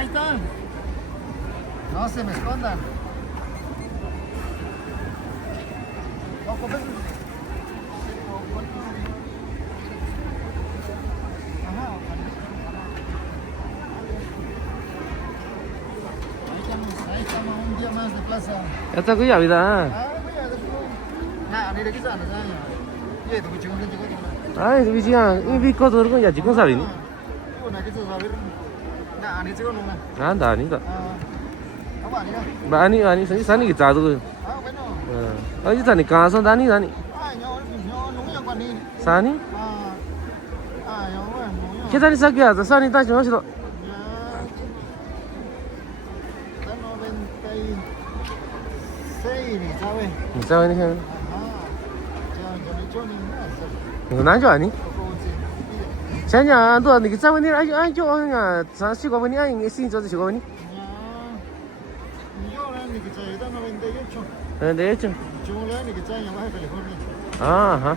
Ahí están. No se me escondan. Ojo, ven. Ajá. Ahí estamos un día más de plaza. Ya está cuidado, vida. Ah, mira, después. Nah, ni de qué sana, ya. Ye, tu chico, chico, chico. Ai, cái gì à? Cái vi có tôi có nhà chỉ có sao đi. Ibu nak kita sabir. Nah, ni chico nuna. À, đã đi rồi. Apa ni kan? Bạn đi, sáng sáng đi trả tôi. Ah, benar. Ở cái này cá xong đã đi. Ah, nyawa nungu yang pani. Sáng đi. Nyawa. Cái này sao kìa? Sáng đi ta chỉ nói chuyện. Ya. Kan orang kai sei ni, sabe? Sao ini xem. Jangan Johnny ni. Nó nói cho anh đi. Chả nhà tôi thì sao bên này anh cho anh à sáng chỉ có bên này anh xin cho chỉ có bên này. De hecho. Ah, ajá.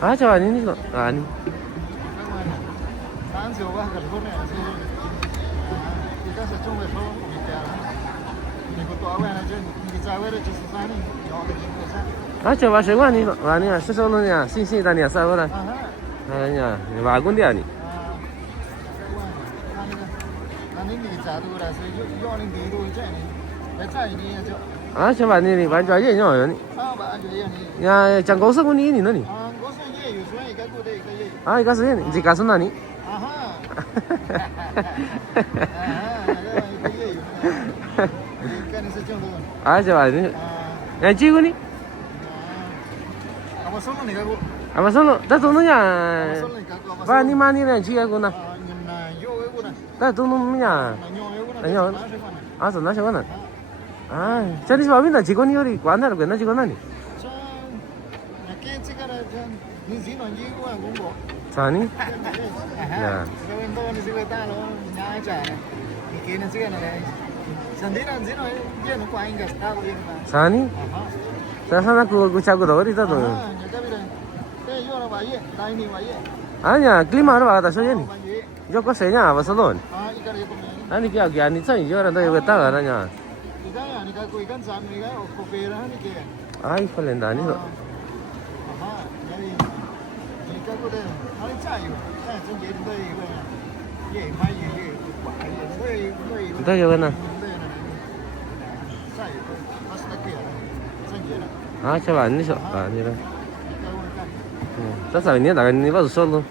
Ah, chaval, ni no. Ah, ni. Ah, chaval, seguro ni no. Ah, ni, eso solo ni, sí, Dani, ¿sabes ahora? Ah, ya, ni va algún día ni. À, cho bạn đi bán cho gì nhỏ vậy? Nhà chẳng có sức ni nữa nhỉ? À, cái gì? Chỉ cá sấu này. À, cho bạn đi. Nhà chị cũng đi. Apa solo? Dah tu nunya. Ba ni mani ni chị aku na. Dah tu nunya. Nyo. Ah, sana siapa na? Ah, jadi sebab ni nak cikgu ni ori, kuana nak kena cikgu nani? Sani? Ya. Sani? Sana aku cago dah ori tu. Anya, klima ada apa tak ni? Joko senya apa salon? Ani kya kya ni sai yo ran da yo ta ga nya. Ai falenda ni. Da yo na. Ah, chaval, ni so. Ah, ni lah. Sa sa ni da ni ba solo.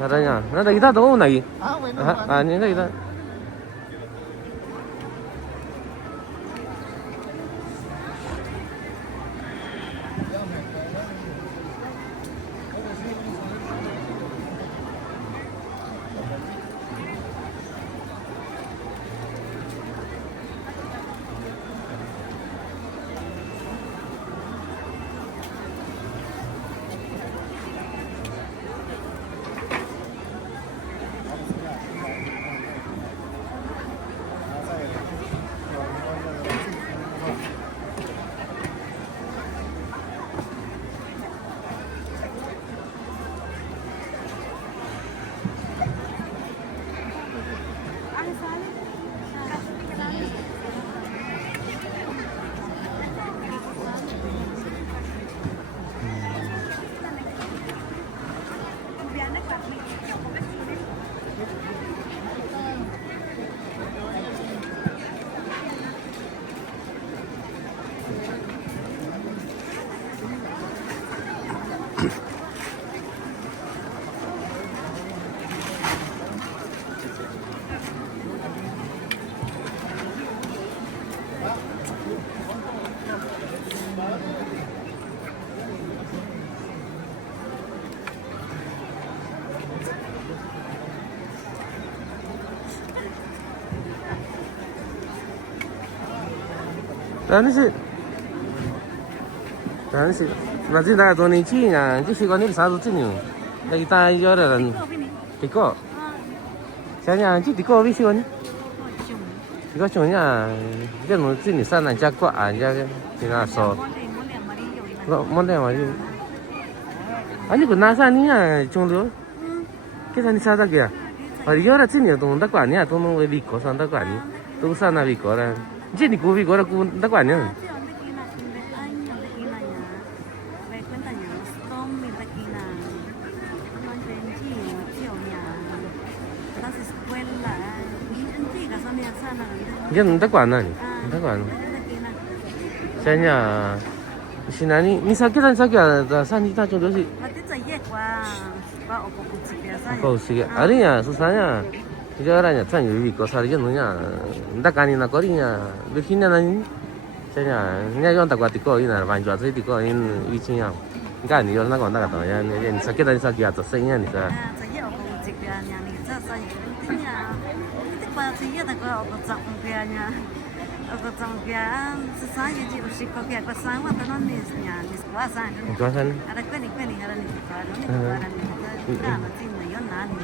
Ada nya. Nada kita tu lagi. Ah, ni dah kita. Tani sih. Berarti dah tahun ini sih ya, jadi sih kau ni satu sini. Dah kita jual dah ni. Tiko. Saya ni tiko habis sih ni. Tiko cuma ni, dia mungkin sini sana jago aja kan, tinggal so. Lo monte mà đi. Anh cứ nasa ni à chung được. Cái thằng sao ta kìa. Ở giờ là chỉ nhiều tụi ta quản nhá, tụi nó về bị có sao ta quản nhá. Tụi sao nào bị có ra. Chỉ đi cô bị có ra cô ta quản nhá. Dân ta quản này, ta quản. Xem nhà. Xin anh,你啥个啥个在山地上种东西？够是个，阿里呀是啥呀？这个人家咱有一个啥的人呀，大家呢那个人呀，你听见那人，这呀，人家用大家的个人啊，玩抓子的个人以前呀，你看你要那个那个东西，你啥个啥个做生意你说？Aku tangkian sesanya ji usik kok ya kesama tenan nih nya nis kuasa. Kuasa. Ada kweni ada nih kuasa. Nah, tin yo nani.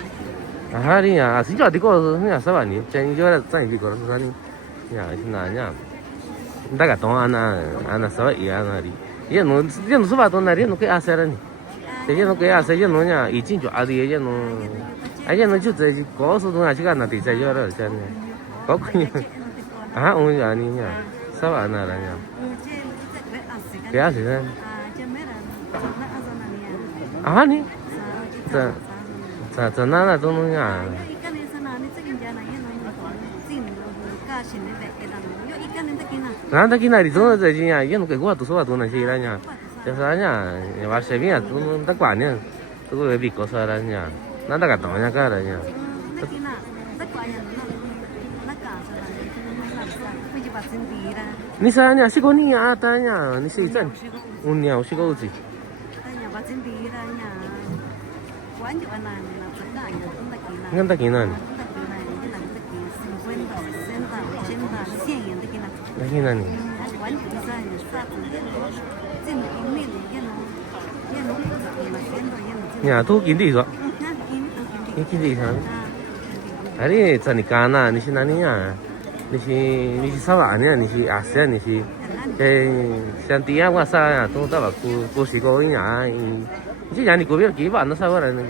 Hari ya, sejak di kau ni asal ni, jangan jual jangan di kau asal ni. Ya, sebenarnya. Entah kata anak sahabat iya nari. Iya no sebab tu nari no ke asal ni. Jadi no ke asal je no nya, izin jual ada je no. Aja no jual je kau sudah nak cakap nanti saya jual macam ni. Kau punya. À, ôi giờ anh nhỉ? Sao bạn nào là nhỉ? Cái gì thế? À, nè. Giờ nó là tôi nói nhỉ? Nó cái này thì tôi nói gì nhỉ? Yên cái quả tôi số tôi nói gì đấy nhỉ? Giờ sao nhỉ? Và sẽ biết tôi tất cả nhỉ? Tôi có bị có sao đấy nhỉ? Nó đã cả tổng nhá cái đấy nhỉ? Ni sana siko ni atanya ni season. Unia siko uzi. Tanya batin diranya. Wanju anan na tsakanya tundakina. Ngantakina. Takina ni. Wanju isanya satu. Jin imi ni yeno. Yeno tsakina yeno yeno. Ya tu kindi so. Ni kindi san. Ari tsanikana ni sinani ya. Ni sao aja ni Asia ni像第一我啥呀，都到了过时过一年，这样你过边几万都少了呢，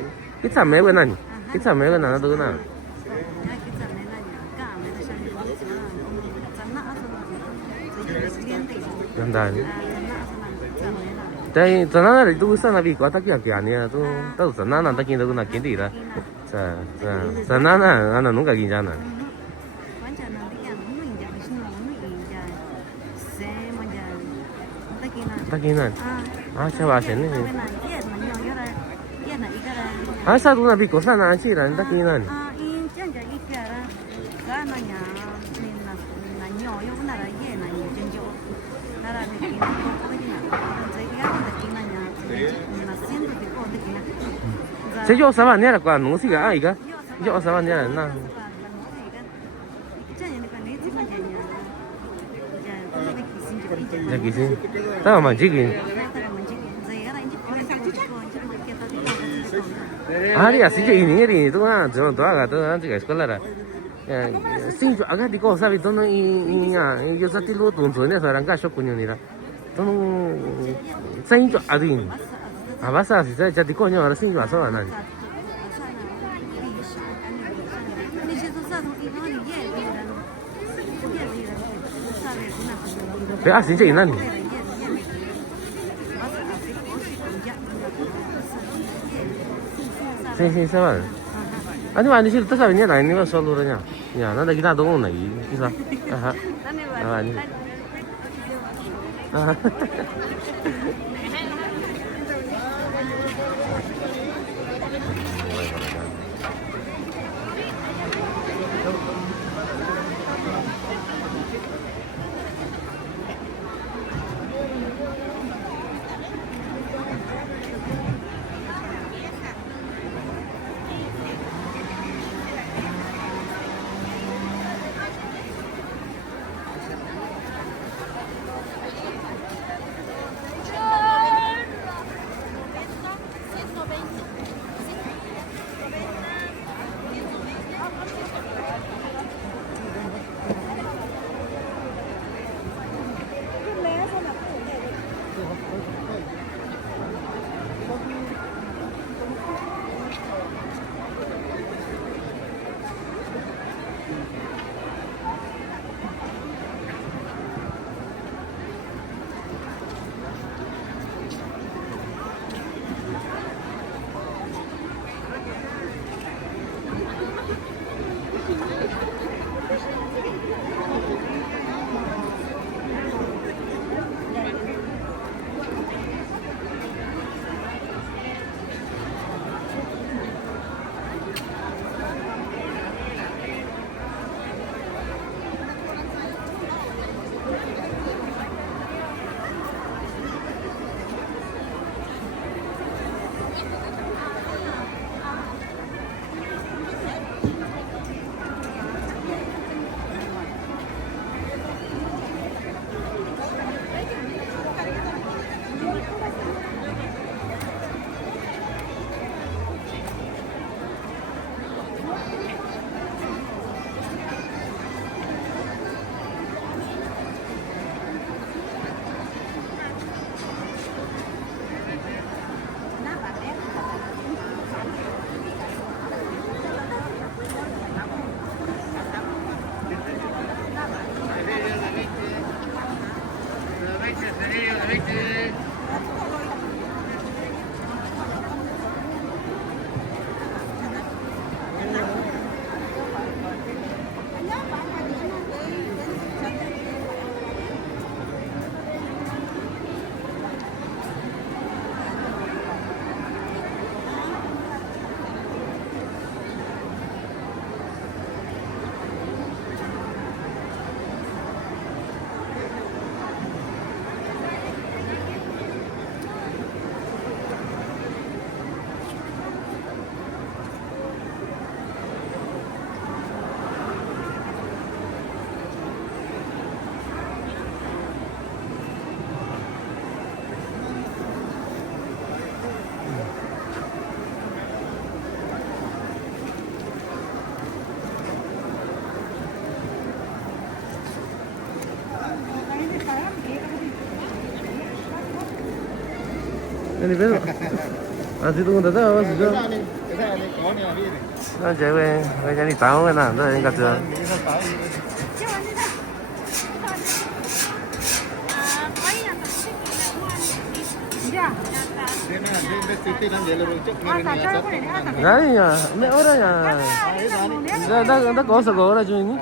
一trăm mấy cái này,一trăm mấy cái nào都那。真的。但真那里都上那边搞大家干呢，都真那大家都那经历了，真那俺那弄个经济呢。Takinan. Ah, coba sini. Ah, satu nabi kosan aja lah, takinan. Saya jual sama ni lah, kau nunggu sih kan? Ika, jual sama ni lah, nah. Jadi sih, tahu mancing. Hari asal je ini tu kan, jangan tu agak tu nanti guys kalau lah. Sih juga agak di kau sahaja tu no ini ya, ini satu lu tu ni seorang kau shop punya ni lah. Tu sih juga ada ini. Apa sah sih saya jadi kau ni orang sih juga soal nanti. Cái asal je ini. Sih sama. Ani mana sih tu sahaja ni lah ini masuk lurusnya. Ya, nanti kita tunggu lagi, bisa. Aha, ini. Ini beso. Así tú contaste, vas a Cái này có này là gì này? nó chạy về cái này tao cái nào đó anh cắt chưa Nghĩ sao tao gì? Thế này cái city đang để rồi trước người nhà sát. đấy nhá mẹ ở đây nhá đã có sao có là chuyện nhỉ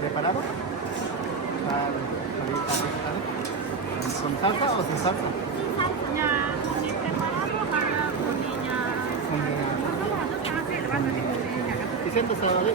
¿Preparado? ¿Con salsa o sin salsa? ¿Y siento salsa?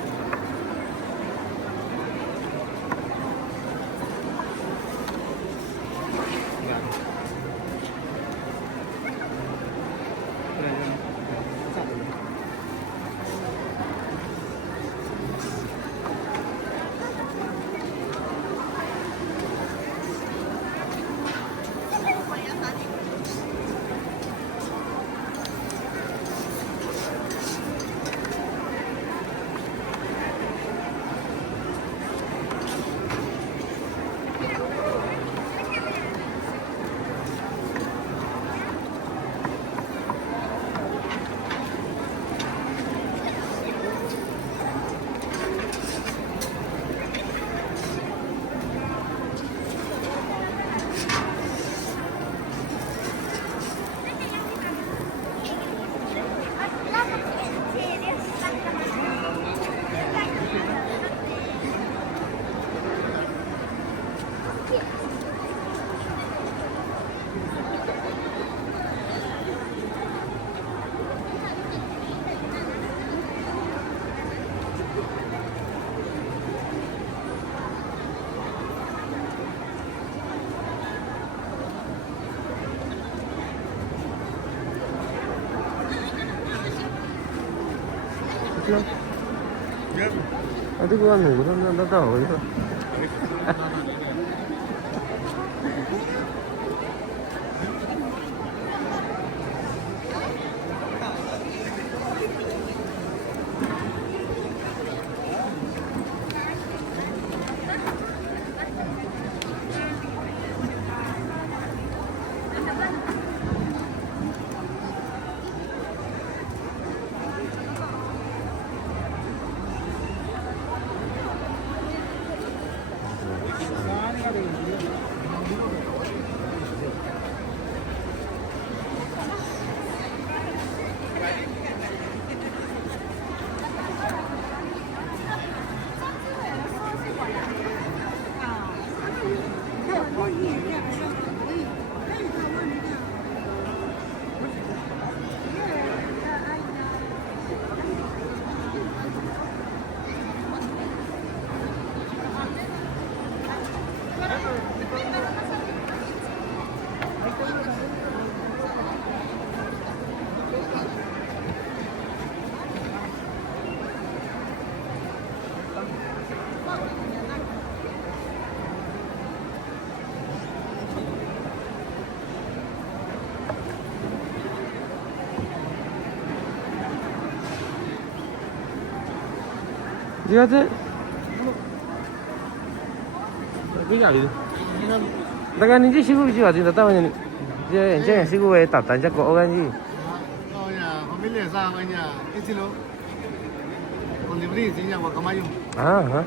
어디 가는 거야? 나 어디서? Fíjate. Cái gạo gì? Đang ăn những siêu gì vậy? Thì tao nhìn, cái siêu về tạt tạt chắc có cái gì? Thôi nhà familia sao anh nhà cái gì luôn? Còn delivery gì nhà vào Camayo? À hả?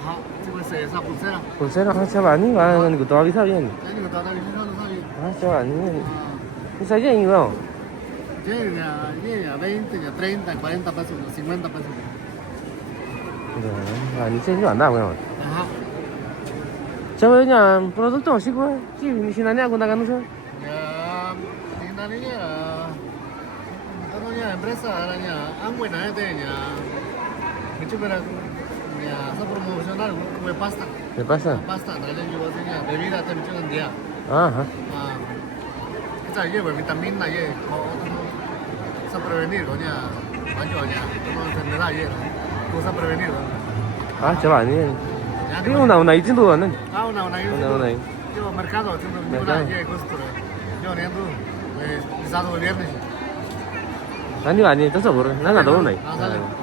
Aha, 지금 세 사, pulsera. Pulsera 차 많이 가. 이거 또 어디 사냐? Cái gì người ta đang đi sao đi? 아, 차 많이. 이 사진 이거. Llega 20, 30, 40 pesos, 50 pesos. 아, 이제 이거 안 나와 그냥. Ajá. 저 그냥 프로덕트 없이고 지금 신나냐고 나가는 거. Ya, tinggalnya tentunya empresa arahnya angguin aja deh ya. Itu ya, saya promosional kue pasta. ¿Qué pasa? Pasta, ada juga sini bebida también con dia. Ajá. Ah, kita lleva vitamina ye, bisa prevenir coña, maju aja, no enfermedad ye, bisa prevenir. 아, 제발 아니에요. Ya, 이거 나오나 이 정도는. una Una, una. Yo mercado, tengo Mercado. una ye, costura. Yo nendo, sábado viernes. 아니 아니 됐어 모르. 나나 너무 나이. 아, 사네.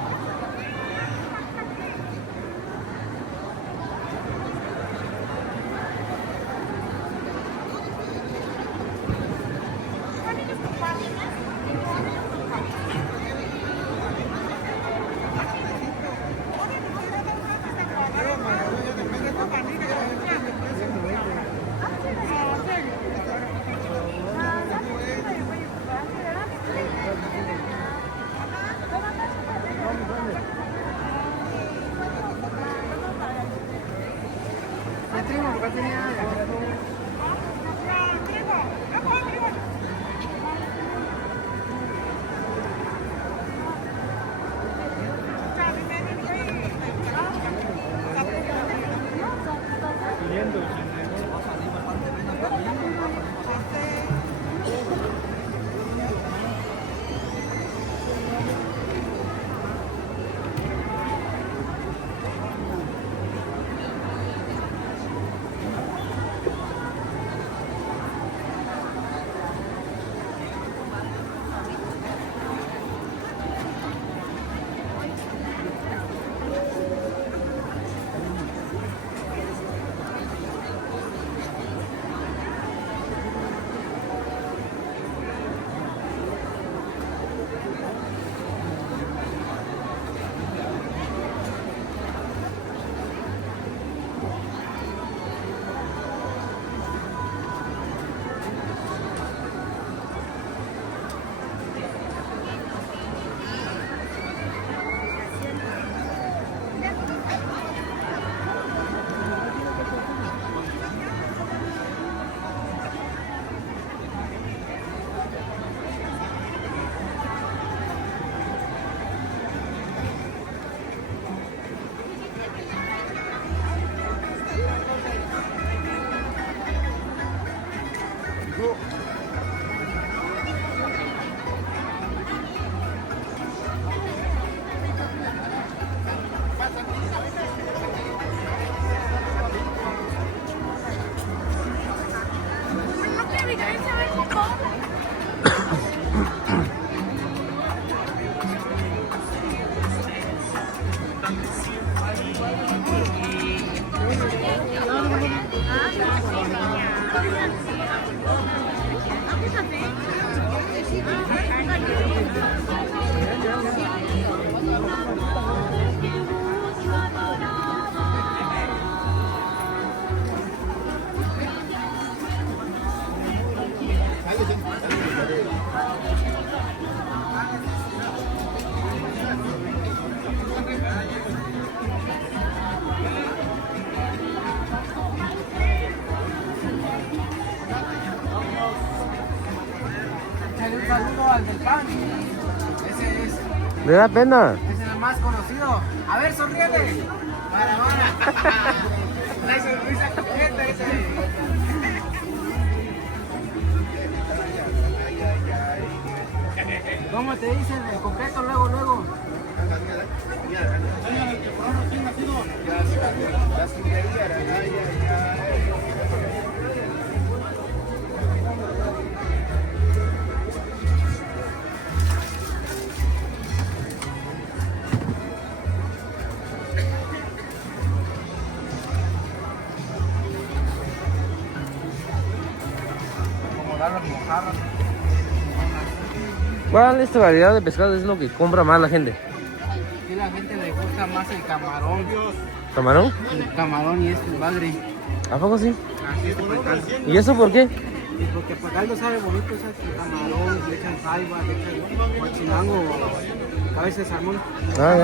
Un saludo al del pan. Ese es. Le da pena. Ese es el más conocido. A ver, sonríele. Para. La sonrisa completa ese. ¿Cómo te dicen el completo luego, luego? ¿Cuál esta variedad de pescado es lo que compra más la gente? Aquí la gente le gusta más el camarón. ¿Camarón? El camarón y este bagre. ¿A poco sí? Así es, para acá. ¿Y eso por qué? Y porque para acá no sabe bonito, es el camarón, le echan saiba, le echan guachinango, cabeza de salmón. Ah,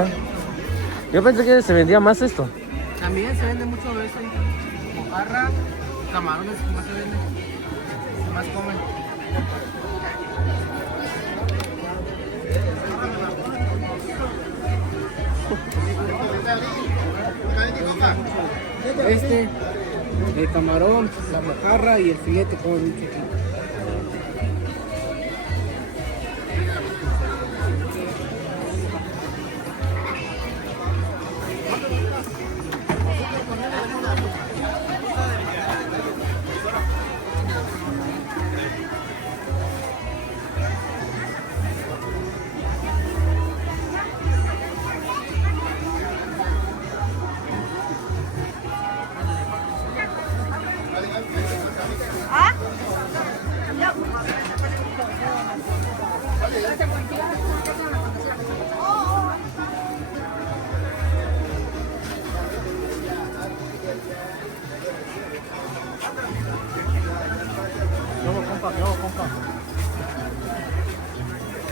ya. Yo pensé que se vendía más esto. También se vende mucho eso. Mojarra, camarones que más se venden. Que más comen. El camarón, la mojarra y el filete comen mucho aquí.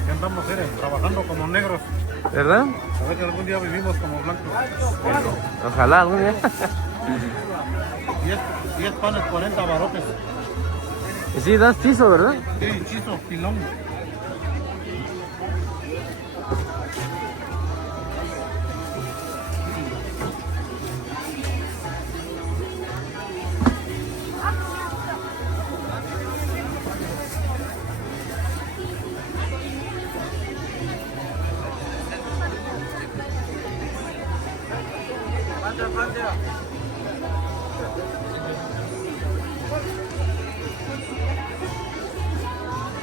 ¿Qué andamos trabajando como negros? ¿Verdad? A ver si algún día vivimos como blancos. Ojalá algún día. 10 panes, 40 barotes. Y sí, das tizo, ¿verdad? Sí, chizo, pilón.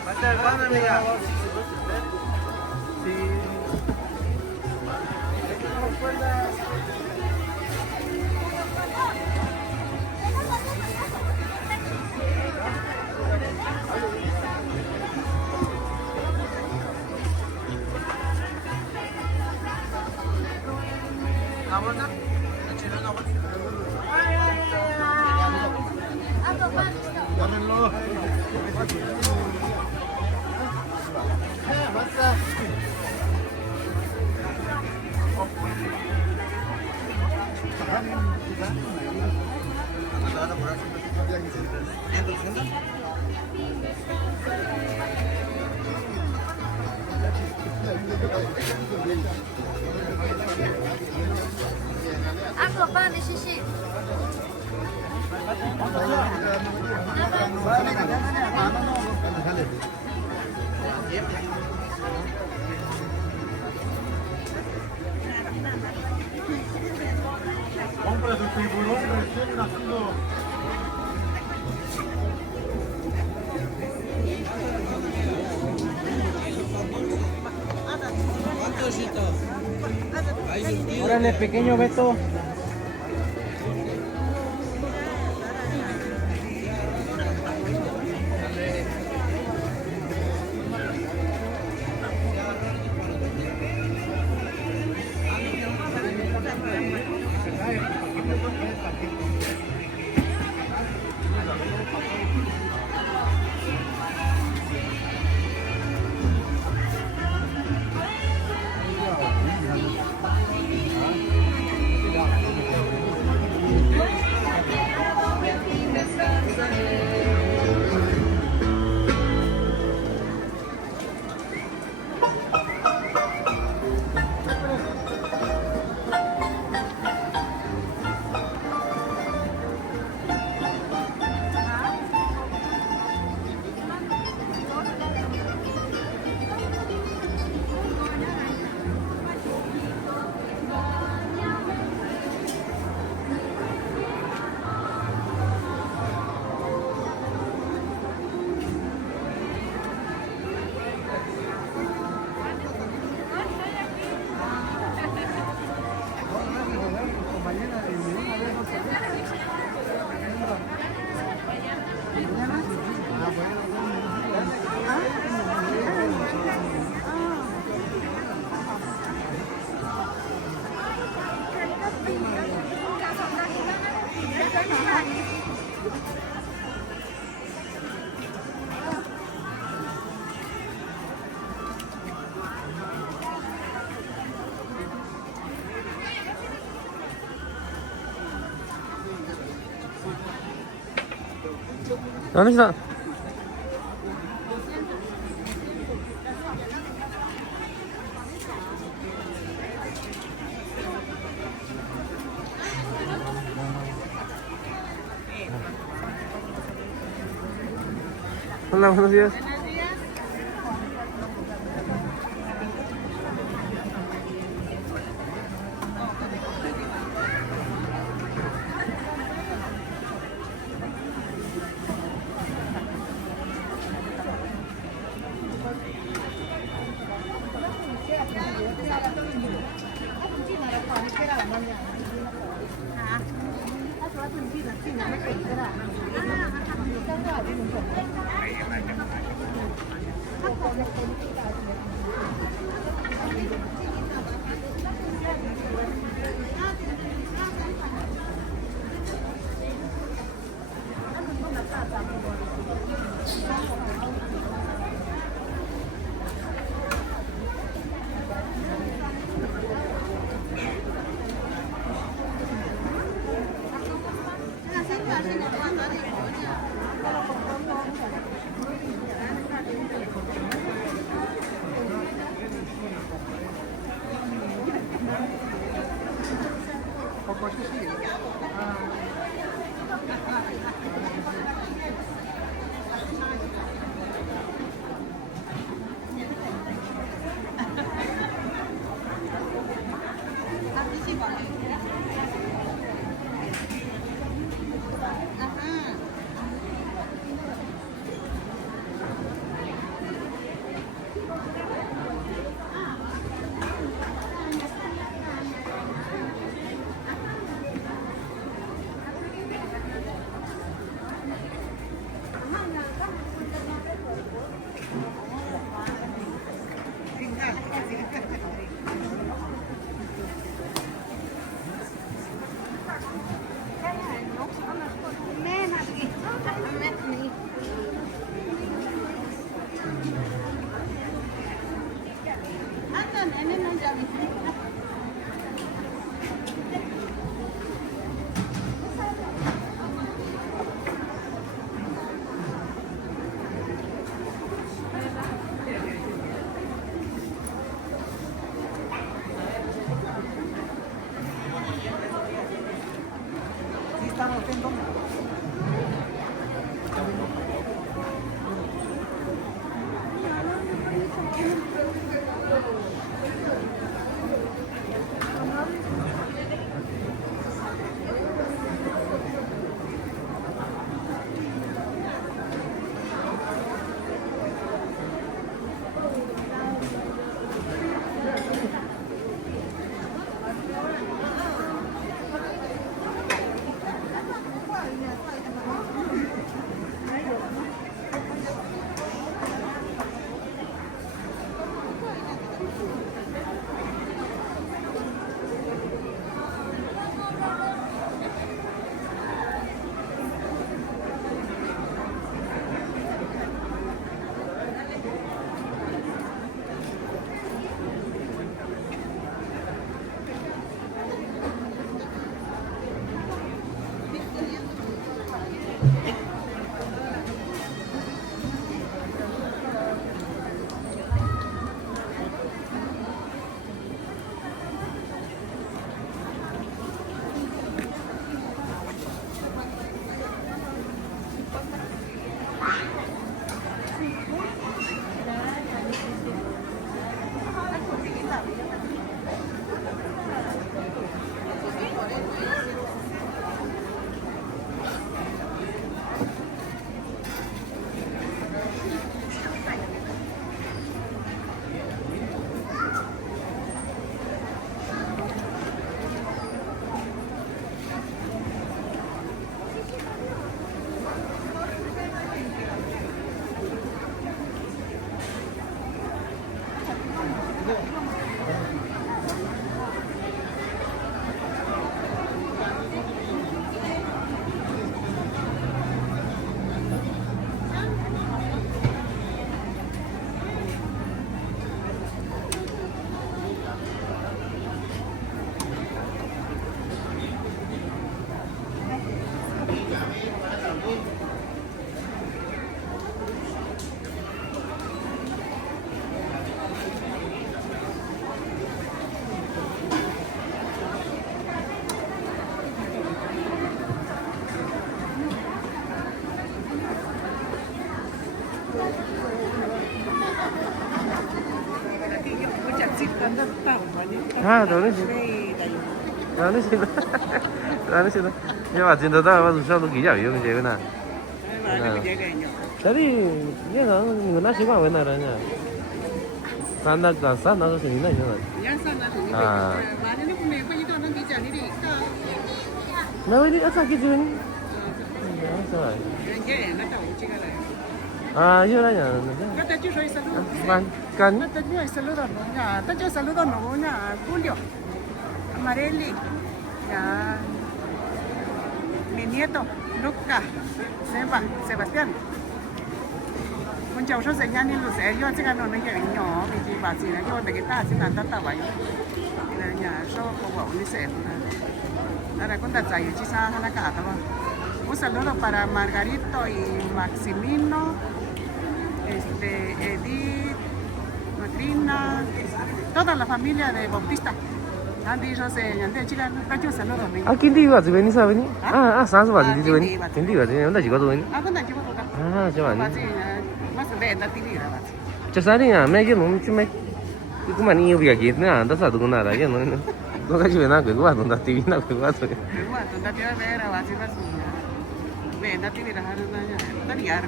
Falta el pan, amiga. ¿La bolsa? ¿La bolsa? Agárrenlo. Ako, paano sisi? Compra su tiburón recién nacido. Órale, pequeño Beto. ¿Dónde está? Hola, buenos días. 아, 너는 지. 나는 지. 나는 지. nhưng mà trên đó ta sao tôi nghĩ giải yêu cái này. Tadi dia nggak nggak sih mah benar aja. Sana kan sana tuh sini aja. Ya sana sini. Ah. Mana ni pun apa itu nanti jadi ni. Nah ini asal gitu ni. Ya salah. Ya, nak tahu cakap lah. Ah, iya lah ya. Kata tu saya selalu. Kan kan. Kata tu saya selalu dah nanya. Kata selalu dah nanya. Julio, Amarelli, ya, mi nieto, Luca, Sebastián. Con cháu số sinh nhật nên lúc sẽ do chiếc ăn nó cái nhỏ vì chị bà chị là do để cái ta xin ăn tất cả vậy là nhà số cô bảo đi sẽ là con đặt giải chi sa hay là cả thôi. Un saludo para Margarito y Maximino, Edith, Matrina, toda la familia de Bautista. Han dicho se llama chica, un saludo. Ah, ¿quién te iba a venir sabe ni? Ah, ¿sabes what did you venir? ¿Quién te iba a venir? ¿Dónde llegó tú venir? Ah, con chico total. Ah, ya va. Más de la TV la base. Cho sao đi à, mấy cái nó chứ mấy cái cũng mà nhiều việc gì nữa, đó sao tụi con nào đấy nó cái chuyện nào cái quá tụi ta tivi nào cái quá rồi. Quá tụi ta chơi về là base base. Về la TV là nó đi ra.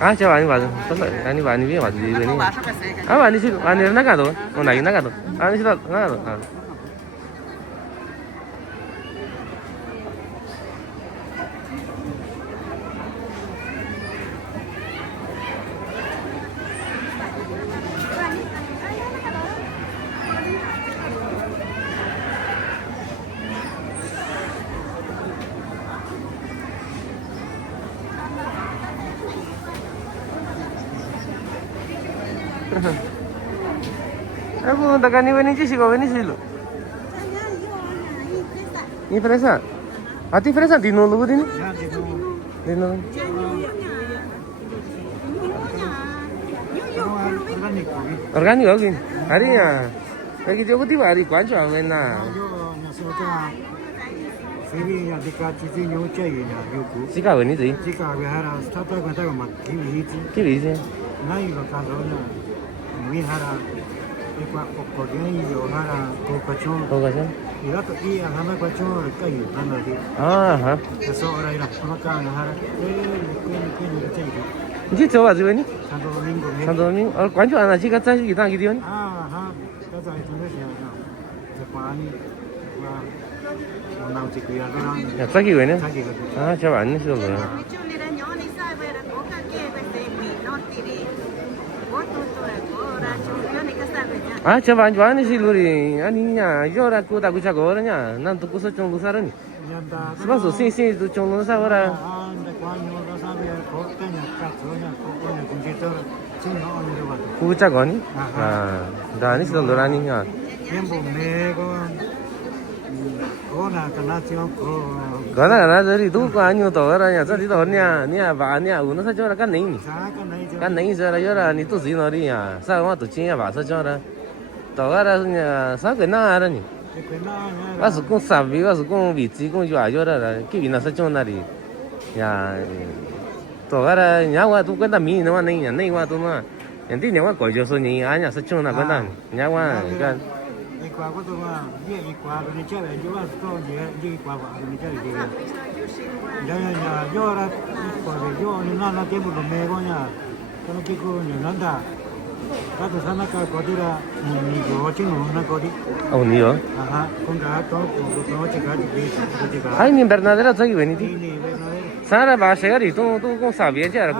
Ah, chào anh bạn, anh biết bạn gì vậy nhỉ? Ah, bạn đi xin, bạn đi nãy cả rồi, hôm nay nãy cả rồi, anh đi xin nãy cả rồi. Aku tak kan ni sih kau ni sih lo. Ini fresa. Hati fresa di nol lu ini? Di nol. Organik lagi. Hari ya. Lagi jauh tiba hari kuancu awen na. Sika ni sih. Kiri sih. Kokachon. Ah, ha. Ini coba sih ini. Santo Domingo. Oh, kuancu anak sih kata sih kita gitu ni. Ya, tak kira ni. Ah, coba ni sih lo. Ah, coba ni sih luri. Aninya, jora aku tak kucak orangnya. Nanti aku secong lu saran. Sebab tu sih tu cong lu saran. Kucak ni? Ah, dah ni sih lurani ya. Karena dari tu kau anyu tahu orangnya. Jadi tahu ni bahannya, uno saja orang kan ni saja orang ni tu sih nori ya. Saya mah tu cinya bahasa saja. Tahu orangnya, saya kenal orang ni. Pas kau sabi, pas kau bici, kau jual orang. Kini saja nari. Ya, tahu orangnya awak tu kena mini nama ni, ni awak tu mah. Nanti ni awak kau jual ni, hanya saja nak kena. Ni awak kan. Qua của tôi mà đi qua bên này chơi về chỗ là tôi đi qua bên này chơi đi đây là do là qua về do nên nó cái một đồng mê có nhà cái cái cô nhiều lắm ta các thứ khác nó có đi ra nhiều chỗ chứ nó có đi nhiều con cá có chỉ cá đi ai nhìn Bernadette sao vậy đi sáng ra bà sẽ đi tôi cũng xả biển chứ là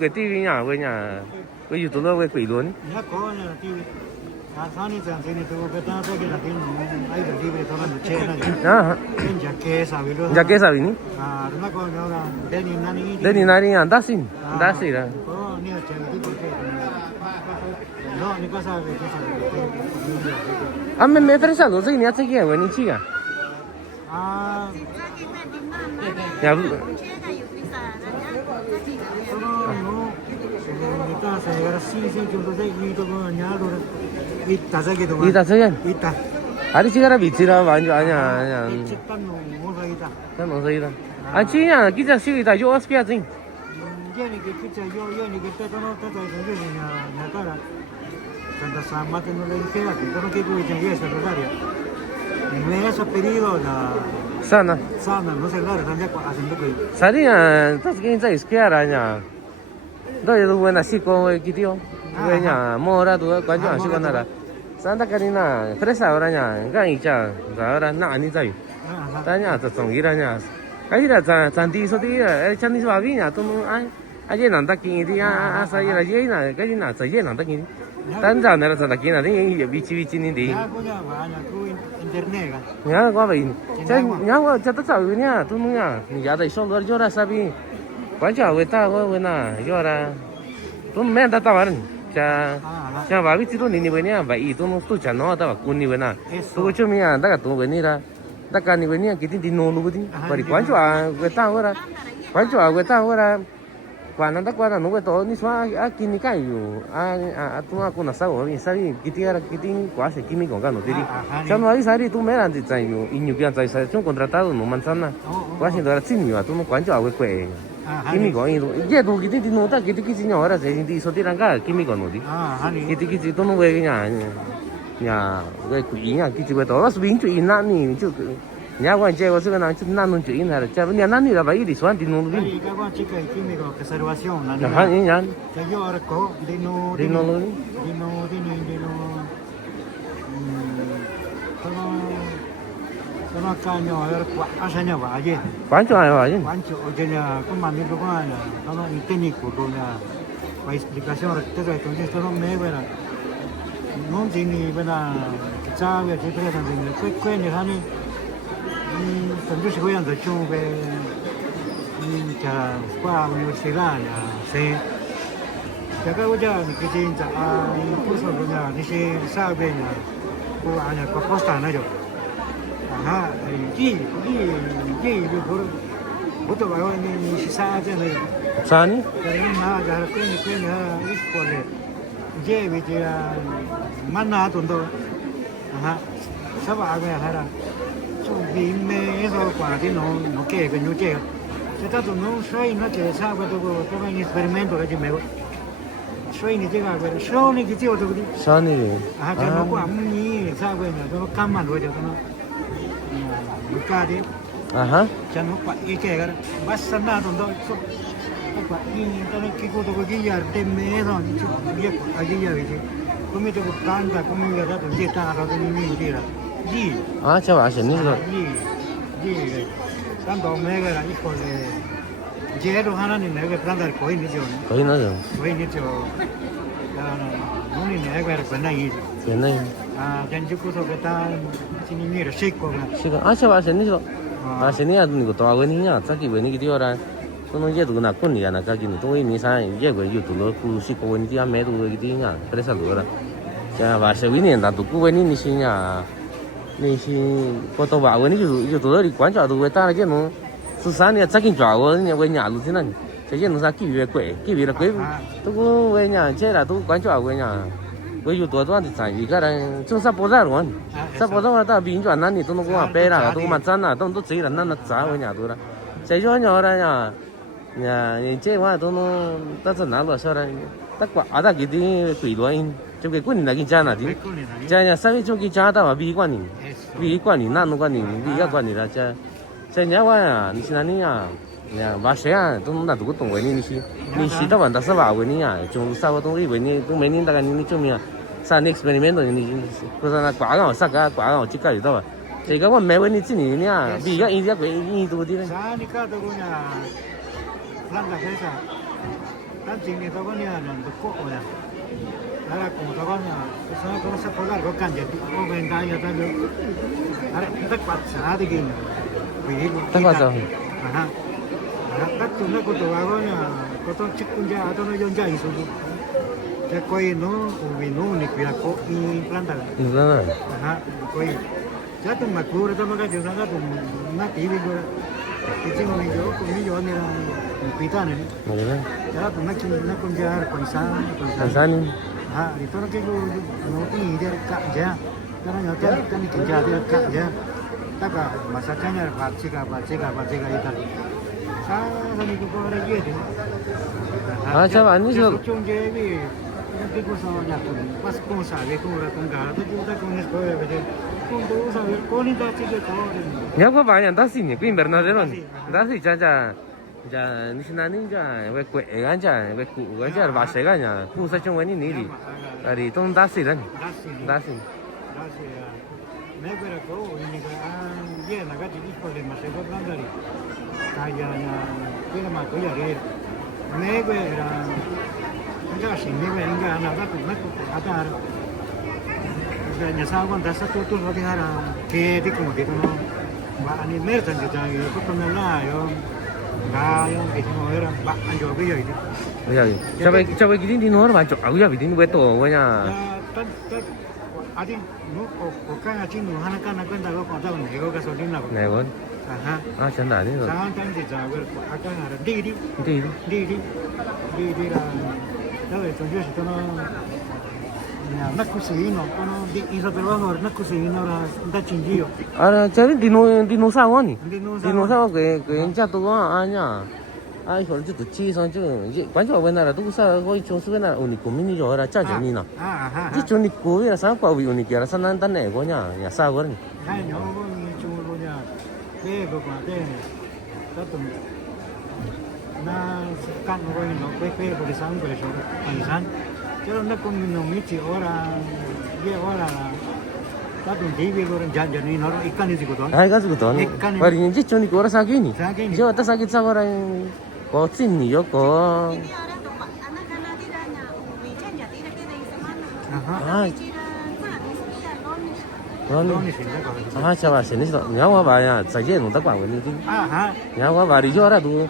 cái tivi nhà với nhà với YouTube với quỷ luôn nhà có nhà tivi Asani jangan tu kita apa kita pun air di bawah tanah tu cina. Ah. Jaket sabi lo. Jaket sabi ni? Ah, rumah kau ni orang Deni nani. Deni nani anda sih lah. Oh, ni macam tu boleh. No, ni kau sabi tu sabi. Ame me fresa lo sih ni aja kaya ni ciga. Ah. Ya. Kita saya rasa sih contoh saya ni tu kau nyalo. Ita saja tu. Ita saja. Ita. Hari sekarang bicara banyak aja. Cepat nunggu lagi ita. Kan nunggu ita. Acinya kita sih ita jual sepia sih. Jadi kita jual ni kita kalau tak ada ni nak cara. Santa San Martín no le queda, como que tú dices eso, Rosario. En esos periodos sana sana, no se claro, están ya haciendo que 살이야 따스긴 자 있게라냐 너희도 왜나 씻고 왜 기디오 왜냐 뭐라도 관심 안 씻고 나라 산다카리나 프레사 오라냐 그러니까 있자 나라 나 아니 자유 다냐 저 정이라냐 아니라 잔디 소디야 잔디 소아비냐 또 아예 난다킹이디야 아사이라 예나 그지나 저 예 난다킹 단자 내가 잔다킹나 이 위치인데 ya punya banyak tu internet kan. nhà qua vậy nhà qua cho tất cả người nhà tôi muốn nhà nhà đây xong rồi cho ra sabi quan trọng người ta có người nào cho ra tôi mấy ta tao ăn cha cha vào biết tôi nhìn người nhà vậy tôi tôi chẳng nói tao cuốn người nào tôi cho mình ăn tất cả tôi người nhà tất cả người nhà cái tin nô luôn đi bởi quan trọng người ta có ra quan trọng người ta có ra quan nó tất qua là nó cái tổ như xóa kinh ni cáiอยู่tôi cũng là sao rồi sao cái tin quá sẽ kinh mi còn cái nó đi cho nó sai tu mấy lần thì chạyอยู่in nhiều cái chạy trong contratado no manzana quá sẽ là chính nhiều tôi quan trọng cái quệ kinh mi còn in giờ tôi cái tin nó ta cái nhỏ ra sẽ đi số tiền cái kinh mi còn nó đi cái tôi nó về nhà cái quỷ nhà cái cái tổ nó biến chuyện nãy nè chứ nhà quan chơi có sự cái nào chứ nãy nó chuyện là cha vấn đề nãy là vậy thì xoan thì nó đi Cái quan chỉ cái químico conservación là nhà hàng nhà cái do là có đi nó luôn nó cái nhỏ là quá sao nhỏ vậy quan trọng là vậy quan trọng cái nhà có mà mình có cái nó técnico rồi là la explicación que te entonces esto no me vera no tiene vera sabe que te también que ni hani también se vayan de chuve que qua universidad ya se ya que voy a ni que tinta incluso ya ni se sabe ya ko anya ko posta na yo ajá y yo por otro va ni se sabe ya Sani? Kaya na gara kwen ha iskole. Je bi je manna tun do. Aha. Saba ga hara. Chu bi me so kwa ti no ke ke nyu je. Se ta tu no sai na ke sa ba to ko to ni experimento ga je me. Sai ni je ga ga so ni ki ti o to di. Sani. Aha ja no kwa ni sa ba na to kam man do je to no. Ka di. Aha. Ja no kwa ke ga bas na tun do so qua internet che cosa vuoi dire te me no io agli avete come te canta come mi ha dato di tanto che mi dire di 저 맛있니 이거? di tanto me era hijo de Jero 하나님 내가 plantar 거의 늦죠 거의 나죠. 거의 늦죠 non ne era per nay 옛날 전주구도 그다 신임이를 싣고 시간 저 맛있니 이거? 맛있니 아도 이거 또 아버니냐 자기 왜 이게 되어라 tôi nói tụi nó quân nhà là cái gì tôi nghĩ sao giờ cái yêu tụi nó cứ xí cô bên kia mẹ tụi cái gì nhá cái sao rồi cha và sau này là tụi cô bên này xí nhà này xí có tàu vào bên này yêu tụi nó đi quán trọ tụi người ta là cái nó sự sáng này chắc kinh trọ của nhà bên nhà luôn thế này cái nó ra kỳ về là quế tụi cô bên nhà chơi là tụi quán trọ bên nhà với yêu tụi nó thì chạy vì cái này chúng sắp bỏ ra rồi sắp bỏ ra ta biến chuyển này tụi nó cũng bé là tụi mặt chân là tụi nó chỉ là nó giá bên nhà tụi nó chạy cho nhỏ ra nhà nhà chế hoa tôi nó ta chân nào là sao đây tất cả ở đây cái gì tùy loại trong cái quân là cái cha nào thì cha nhà sao trong cái cha ta mà bị quan niệm nan quan niệm bị cái quan niệm là cha nhà hoa à你是哪里啊nhà bà sẽ à tôi nó tụi tôi với你是到晚到sao vào với你à trong sao tôi đi với你tôi mấy年大概你做咩sao experiment rồi你tôi nói quả nào sao cái quả nào chỉ cái gì đâu这个我没问你几年呢比个人家贵印度的嘞 Sa ni ka to kunya planta kesa. Tan tinggi to kunya nan to ko ya. Ara ko to kunya sa ko sa pagar ko kan jadi o benda ya ta lo. Ara tak pat sa de gin. Bi ko. Tak pat sa. Aha. Ara tak tu na ko to wa kunya ko to chik kunja ato no yon ja isu. Ya koi no ko bi no ni kira ko i planta. Nah. Aha, koi. Ya tu makura to maka jo na tu na TV ko. Itu mi yo ni ra pita ni. Mana? Ya tu na kunjar konsan. Sani. Ha, itu nak kau no ti dia ka ja. Karena nyonya kan kerja dia ka ja. Taka masakanya baca itu. Sa ni ko ko lagi dia. Coba ni so. Chung je bi cái cô sao nhà cũng pas con sao cái cô ra con gà tôi cũng ta con es coi về con tôi sao con đi ta chỉ cái có nhớ có vài nhà ta xin nhỉ quên bernard rồi ta xin cha 자, 니시나니 자, 왜 quẹ가 왜 cụ 자, 바세가 냐, cụ sa chung wani ni đi. Ari tông dasi dan. Dasi. मैं बेरा को इनका ये लगा थी इसको ले मसे को बंदरी काया या ये मा को या रे मैं बेरा enggak sih मैं बेरा enggak anak aku ada enggak nyasa kan dasa tutur lagi hara ke di ko di kono ba ani mer tan kita ko kono la yo ga yo ke no era ba anjo be yo Bây giờ cho bây cái đi nó mà chọn ở bây giờ tổ với nhà. 아직 뭐가 지금 하나가 나간다고 거다고 이거 가서 din나고. 네 번. 아하. 아 전다 아니죠. 상한단지 자고 아까 하라 디디라. 나왜 전주에서 또는 그냥 나쿠스이노 또는 이서 들어가서 나쿠스이노라 다친지요. 아, 저기 디노사원이. 디노사원 그 인자 또 아니야. 아, 이거 저 뒤치 선주 이제 완전 왜나라 누구사 거의 총수베나 오니 고민이 저라 짜증이나. 아하. 이 존이 고야 상과 위 오니 게라 산난단네 뭐냐. 야 싸거든. 아니 요거는 중으로냐. 그거 봐대. 또 나 간 거는 너 빼빼 버리 상 거래 저 인산. 저는 나cũng 놈이지 오라. 이게 오라. 나도 디비로는 잔전이 너를 이간이지거든. 아, 가지고 돈. 버리 이제 존이 고라 사기니. 저 왔다 사기 사거라. có xin nhiều có 아, chào xin đi rồi. Nhớ qua bà nhà, sai gì nó tất cả cái gì. Nhớ qua bà đi cho ra tu.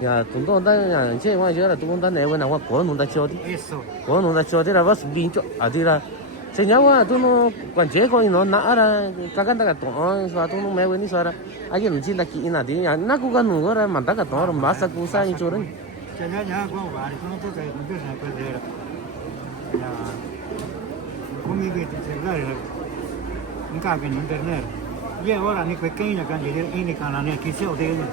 Nhà chúng tôi đã nhà chơi qua chơi là tôi cũng đã nè bên nào qua có nó đã chơi đi. Có nó đã chơi đi là bắt bin cho à đi là. Sai nhớ qua tôi nó quan chế coi nó nã ra các cái cái tổ xóa tôi nó mẹ bên đi xóa ra. 아, 이게 진짜 기나 돼. 야, 나고가 누구라 만다가 더 마사 구사이 조른. 제가 고 말이 또 저기 문제 생각해. 야. 고미게 제가를 그러니까 인터넷. ये और आने कोई कहीं ना कहीं ये इन्हीं का नाने किसी और देने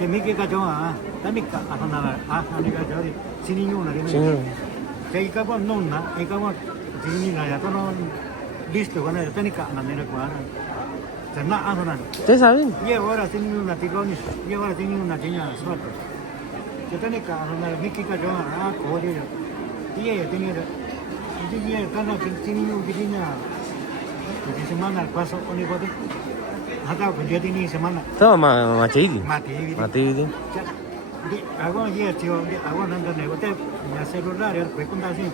कि मिके का जो आ तनिक का अपना आने का जो सिनियो ना रे कि का वो नोन ना एक का वो सिनी ना या तो नो लिस्ट को ना तनिक का नाने ना को Karena apa nan? Saya saling. Iya orang sini nanti kau ni, iya orang sini nanti nya suatu. Kita ni kan orang mikir kita jangan kau dia. Iya ya sini ada. Jadi iya karena sini ni begini nya. Jadi semana pasok ni kau tu. Hata menjadi ni semana. Sama mati ini. Mati ini. Jadi aku iya cio, aku nanti ni kau tu nya selular ya, kau pun dah sini.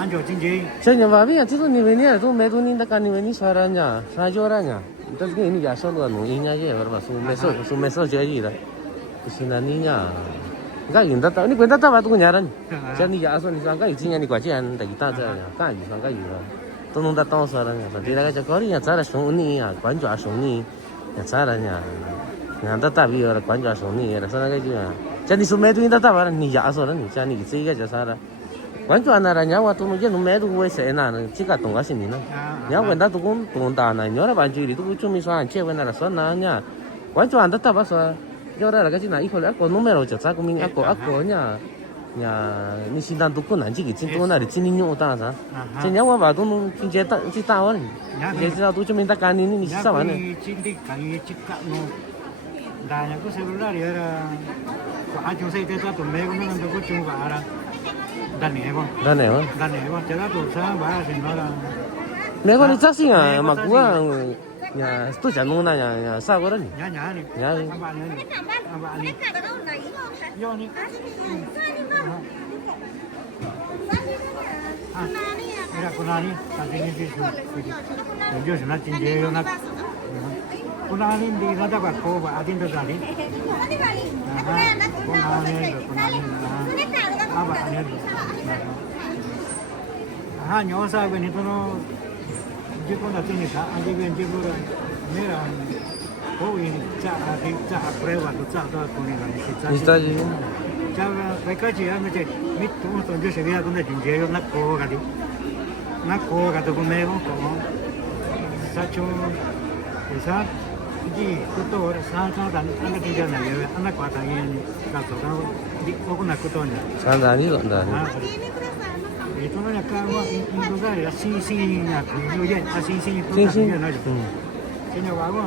Anjo jinjing. Saya nyampe ni, itu ni ni tu, medu ni tak kan ni suaranya, sajorannya. Terus ini ya soal anu ini aja, berapa sumeso jadi dah. Kesini ni nya, enggak ini tak, ini kuenta tak batu nyaran. Jadi ya asal ni sangka isinya ni kuacian, tak kita aja, kan ni sangka itu. Tu nunda tahu suaranya, nanti lagi cakap ni ya cara soni ya, kuanjo soni, ya caranya. Nanti tapi orang kuanjo soni, rasa lagi juga. Jadi sumedu ini tak barang ni ya asal ni, jadi kita aja cara. 완전 하나라냐 와 또 이제 매도 왜 세나는 지가 동가시니나 야 원다 두고 동다나 여러 반지리 두고 좀 이서 안 채워 나라서 나냐 완전 안 됐다 봐서 여러 가지 나 이걸 갖고 número 저 자고 민 갖고냐 야你现在都困难几个进多那里进你用大啥这年我把都能直接到去打完也知道都这么大干你啥玩意进的干也去干弄大家都是不那里了我就说这这都没个那都不中法了Danevo. 제가 또 사람 생각나. 내가 이 자식아 막 그거 야 또 잘못나 야 사고는. 야야니. 야니. 아니. 요니. Mira kunani, tadi ni tu. Yo sana tinje yo nak. Kunani di nada ba ko ba adin to tadi. Kunani. Apa ni? हाँ न्योसा बनी तो नो जिको ना तीन था आगे भी जिको मेरा वो ये चा प्रेवा तो चा तो कोनी ना चा 이따지 चा पैकाची है मुझे मिट तो जो से भी आगे ना जिंजे यो ना को गातो को मैं वो साचो ऐसा जी कुतो साचा दान अंग तीजा ना ये अना क्वाता ये गातो का दी को ना कुतो ना 산다니 산다니 Itu na kama in lugar la sin na yo ya sin Sí, sí. Señor Bago,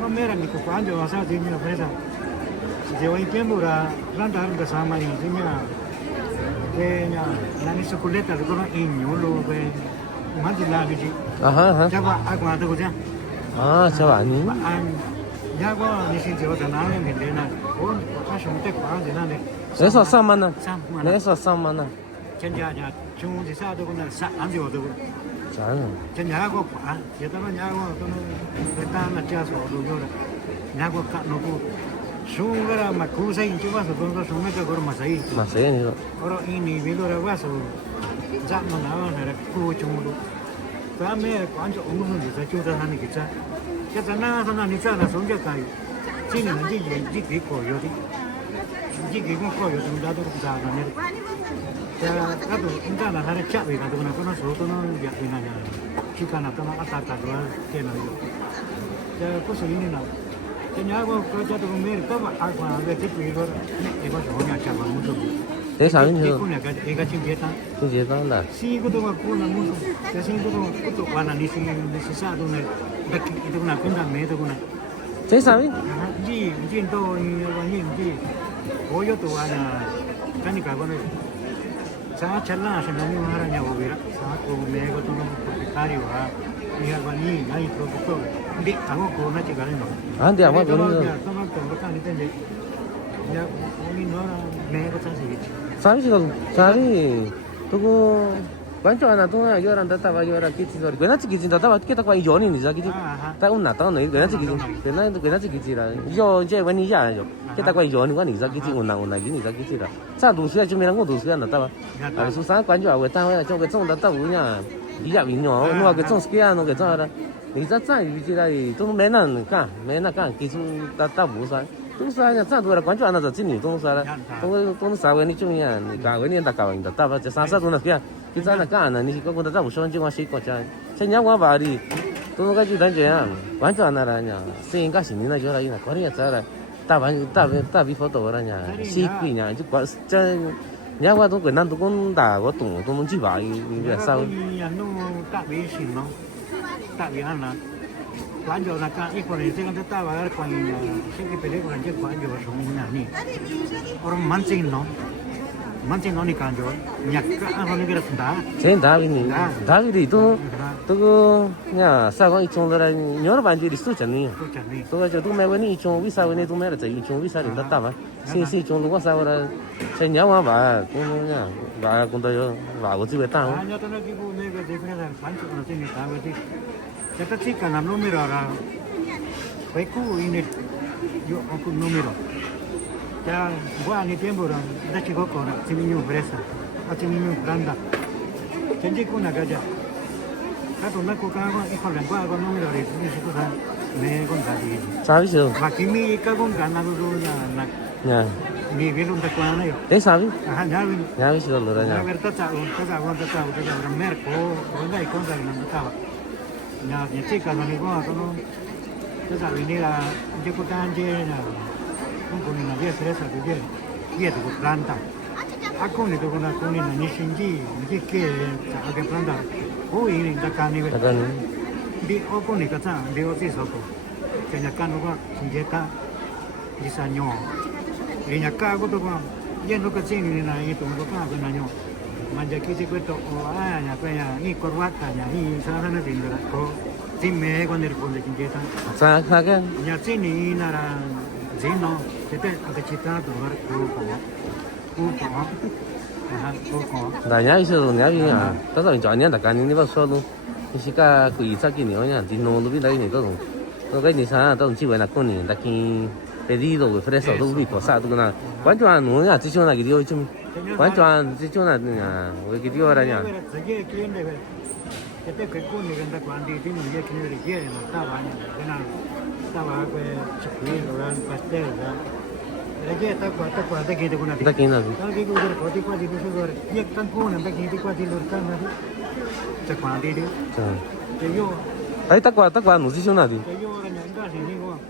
no mera ni cuando vas a tener una presa. Si yo entiendo la planta de sama ni señora de la ni chocolate de todo in yo lo ve más de la biji. Ajá, Ya ajá. va agua de cosa. 아, 저 아니. Ya va ni sin yo de nada me de na. O pasó un te pa de nada. 그래서 싸만나. Sama. 그래서 싸만나. 전자 야 중지 사도 그나 안 되어도 잘. 전야하고 아 예다만 야하고 또는 일단은 지어서 오도요라 야하고 놓고 숭가라 막 구사인 집어서 돈도 숭매도 그런 맛이 맞아요, 이거. 어로 이니 빌로라 와서 잡는 나와서 구 중으로 다음에 관저 어무슨 데서 조사하는 기자 그래서 나서나 니자나 성격가요 지는 이제 있고 요디 이게 이거 요즘 다들 자가네 자 나도 인간은 하나 잡이 가도 그나 그나 소도는 약이나냐 기가나 또는 아따따도 되나요 자 그래서 이니나 그냥하고 그저도 매일 또 아과 왜 듣고 이거 이거 좋냐 잡아 무슨 내 사람이 저 이거는 얘가 지금 됐다 그게 나온다. 시고도 갖고 나 무슨 대신고도 그것도 와나 니시 사도네 이거 나 근다 매도구나 제 사람이? 이제 또 이제 보여도 와나 그러니까 그거는 자 잘나서 너무 하라냐고 그래 사고 내가 또 가리와 이하고니 나이 또 근데 아무 거나 지가는 거 아, 근데 아마 그거는 그거는 또 못하는 데인데 야 우리 너랑 내가 자세히 사람이 누구 관점 하나 동안 요란 다다가 요란 기지 소리 그나치 기지 다다가 깨다 과 이전이 니자 기지 다 운나 따는 그나치 기지 그나치 기지라 이거 이제 원이 야죠 깨다 과 이전이 과 니자 기지 운나 기지 니자 기지라 자 도시야 좀 이런 거 도시야 나타봐 아 수사 관점 하고 따와 저거 좀 다다 우냐 이야 민요 누가 그 좀스키야 노게 저라 니자 자 유지라 또 매난 까 기지 다다 무사 동사냐 자도라 관점 하나 더 진이 동사라 동 사원이 중이야 니가 원이 다 가ವಂ다 따봐 저 사사도나 그냥 cái ra là cả là như có con ta một số những quan sĩ có chơi chơi nhau qua bà đi tôi cái chuyện đơn giản quan trọng là nhà xin cái gì này cho là như là có những cái là ta bị photo là nhà sĩ quỷ nhà chứ quá chơi nhau qua tôi cái năm tôi cũng đã có tổng tôi muốn chỉ bảo như sao nó tạ bị xin nó tạ bị ăn là quan trọng là cả ít con này sẽ có ta vào quan sẽ cái bên quan trọng quan trọng là sống như nào nhỉ orang mancing nó mancing nó đi càng rồi nhặt cái ăn nó cái là đá 제 다비니 또 그 냐 사과 이쪽으로 여러 반지리 쓰잖니 또 저도 매번이 이쪽 위사원에 도 매라 저 이쪽 위사를 났다봐 신시 좀 누가 사와라 제 냐와 봐 그냥 봐 근데요 봐 어찌 왜 땅 아니야 또 기부 내가 제그래서 반쪽으로 되니 다음에 제가 찍까 남 número 배구 이네 요 그 número ya gua ni tiempo da chico con chimiño fresa a chimiño granda kenji kuna gaja kato na ko ka ko ikon gua ko número de ni se ko me con da di 사비죠 makimi ka con gana do na 냐 ni velo da kwa na yo 에 사비 aha ya vi 냐비시로 na 노라냐 ver ta ta merco onda y con da na ta ya ni chica no ni ko no ta ni la yo ko tan je na con una via fresa che dietro con planta a con le con una ni shinji che che planta poi in da cani 약간 di o con ni kata di o si soko che nya kan ko shinjeta di sanyo e nya ka ko to ko ye no ka chini ni na i to ko ka na nyo manja ki ti questo o nya pa nya ni corbata nya ni sa na ni ndra ko ti me con il ponte shinjeta 사하게 nya chini na ra zino tete ate chita do har ko 나 냐이셔도 냐비냐 따서 이제 아니야 나 가는 거 서도 시가 그 이사기 니오냐 디노도 비다이 니도 또 cái啥都只为那过年，但是pedido que fresa都比较少，都那完全农呀，只就那个地方就完全只就那呀，我个地方来讲， Este que con ni ganda cuando tiene un día que no le quiere, no estaba ni nada. Estaba pues chiquito, pastel, ¿verdad? Lagi tak kita guna. tak kena. Lagi kita udah koti koti itu sudah. Ya kan pun sampai kita koti luar kan nanti. Cek mandi dia. Yo. Tapi tak kuat nu sih cuma di. Yo orang yang enggak sini gua.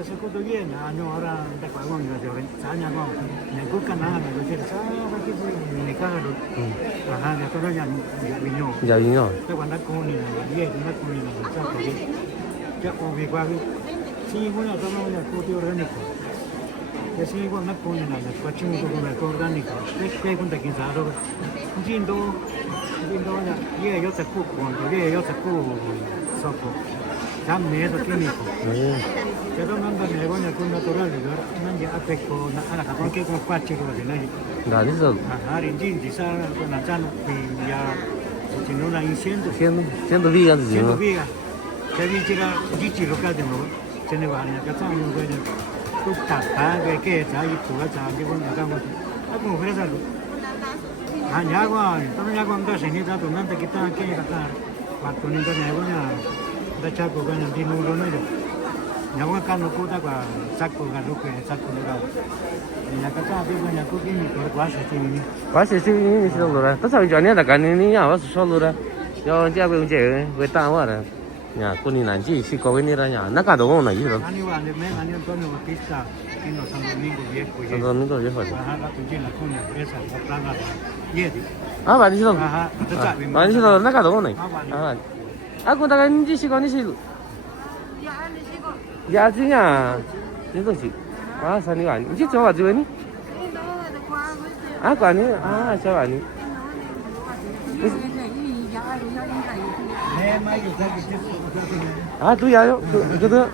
eso que tú vienes, año ahora de cuál yo de año no, me buscan nada, me dicen, ¿sabes qué es mi cara? Ajá, ya todo ya vino. Ya vino. Te van a comer, y es una comida, ¿sabes? Ya comí cuál. Sí, bueno, todo lo que orgánico. Que sí, bueno, comida, la cuachín con orgánico. ¿Qué cuenta quién sabe? Jindo ya, y yo te cuco, cuando yo te cuco, soco. También eso químico. Pero manda me voy a con natural, manda a pesco, a la capón que con cuachi con el aire. Đã đi rồi. A rinjin di sa con la chan y ya si no la incendio. Siendo vegan gì Siendo mà. viga. Se vi tira gichi local de no. Se ne va a casa no voy a tu tata que está ahí tu casa que con la cama. A como fresa. Ah, ya agua, también ya cuando se necesita tu nante que está aquí acá. Cuando ni te ne voy a da chaco con el dino no yo. Ya voy a no puta con saco galo que saco local. Y la casa que con la cookie ni por cuál se tiene. Quá sẽ suy nghĩ gì đâu rồi. Tất sao cho nên là cái này nhà quá số rồi. Cho cha bên trẻ với ta quá rồi. Nhà cô đi làm gì, chỉ có cái này là nhà, nó cả đồ ngon này gì rồi. Año vale, año Antonio Batista, que nos San Domingo viejo. San Domingo viejo. Ajá, la tuya la con la empresa, la plana, Yeti. À bạn đi đâu? Ajá, Bạn đi đâu? Nó cả đồ ngon này. À, à cô ta cái gì chỉ có gì? Dạ chứ nhà, những đồ gì? À sao như vậy? Chỉ cho vào dưới ní. À quả ní, à cho vào ní. 아, 또 야요? 그거든?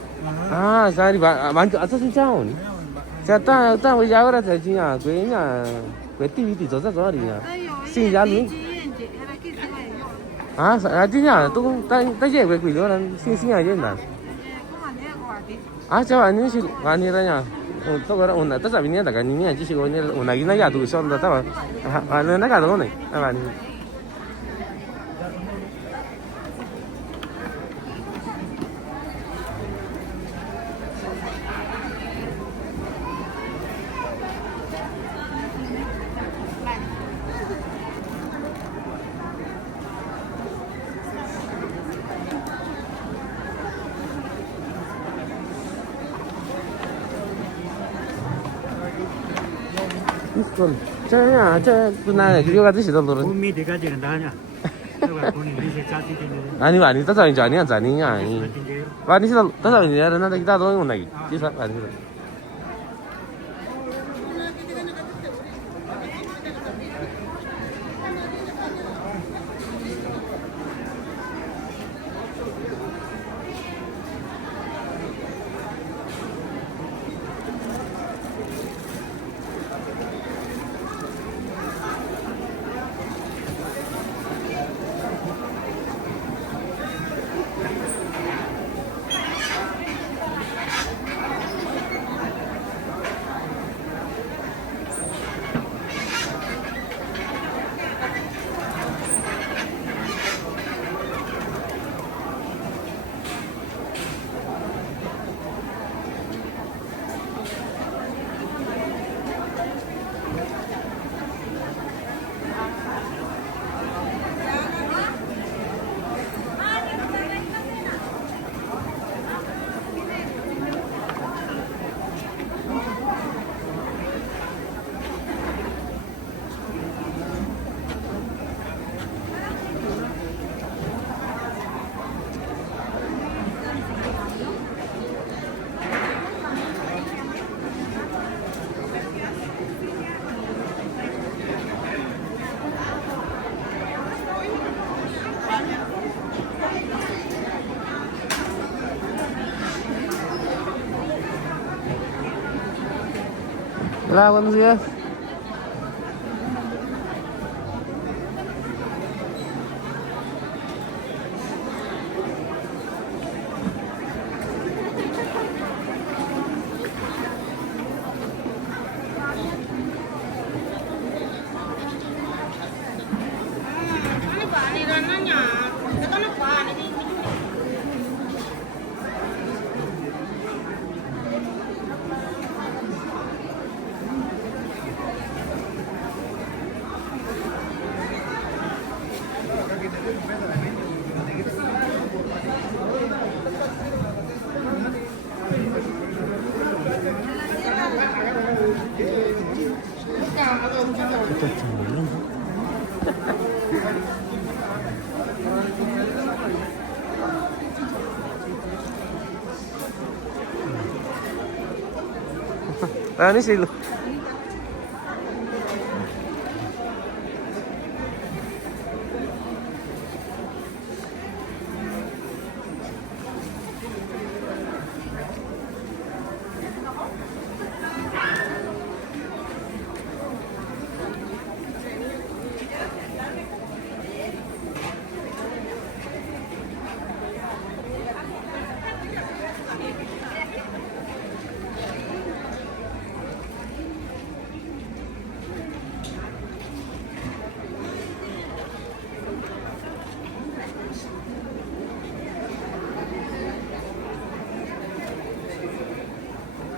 아, 사리 만 아까 진짜 오니. 자, 따 우리 야거라 되지냐? 그냥 그 TV 저자 저리냐. 신자는 아, 아디냐? 또 따제 왜 그거는 신신하겠나? 아, 저 아니라냐. 또 그래 오늘 또 잡이냐? 나가 니냐 지시고 오늘 오나기나 야도 있었는데 또 아, 내가 너네. 아, 아니. 이건 저냐 저 누나 그거 같이 시도를 Umi de gaje na danya. Luego con el dice casi que 아니 아니 따서 이제 아니야 아니야 아니 아니 시도 따서 이제 나는 기타 도 있는 나기 기사 아니 Hola, buenos días. Esto es chambelán. Ini sih lu.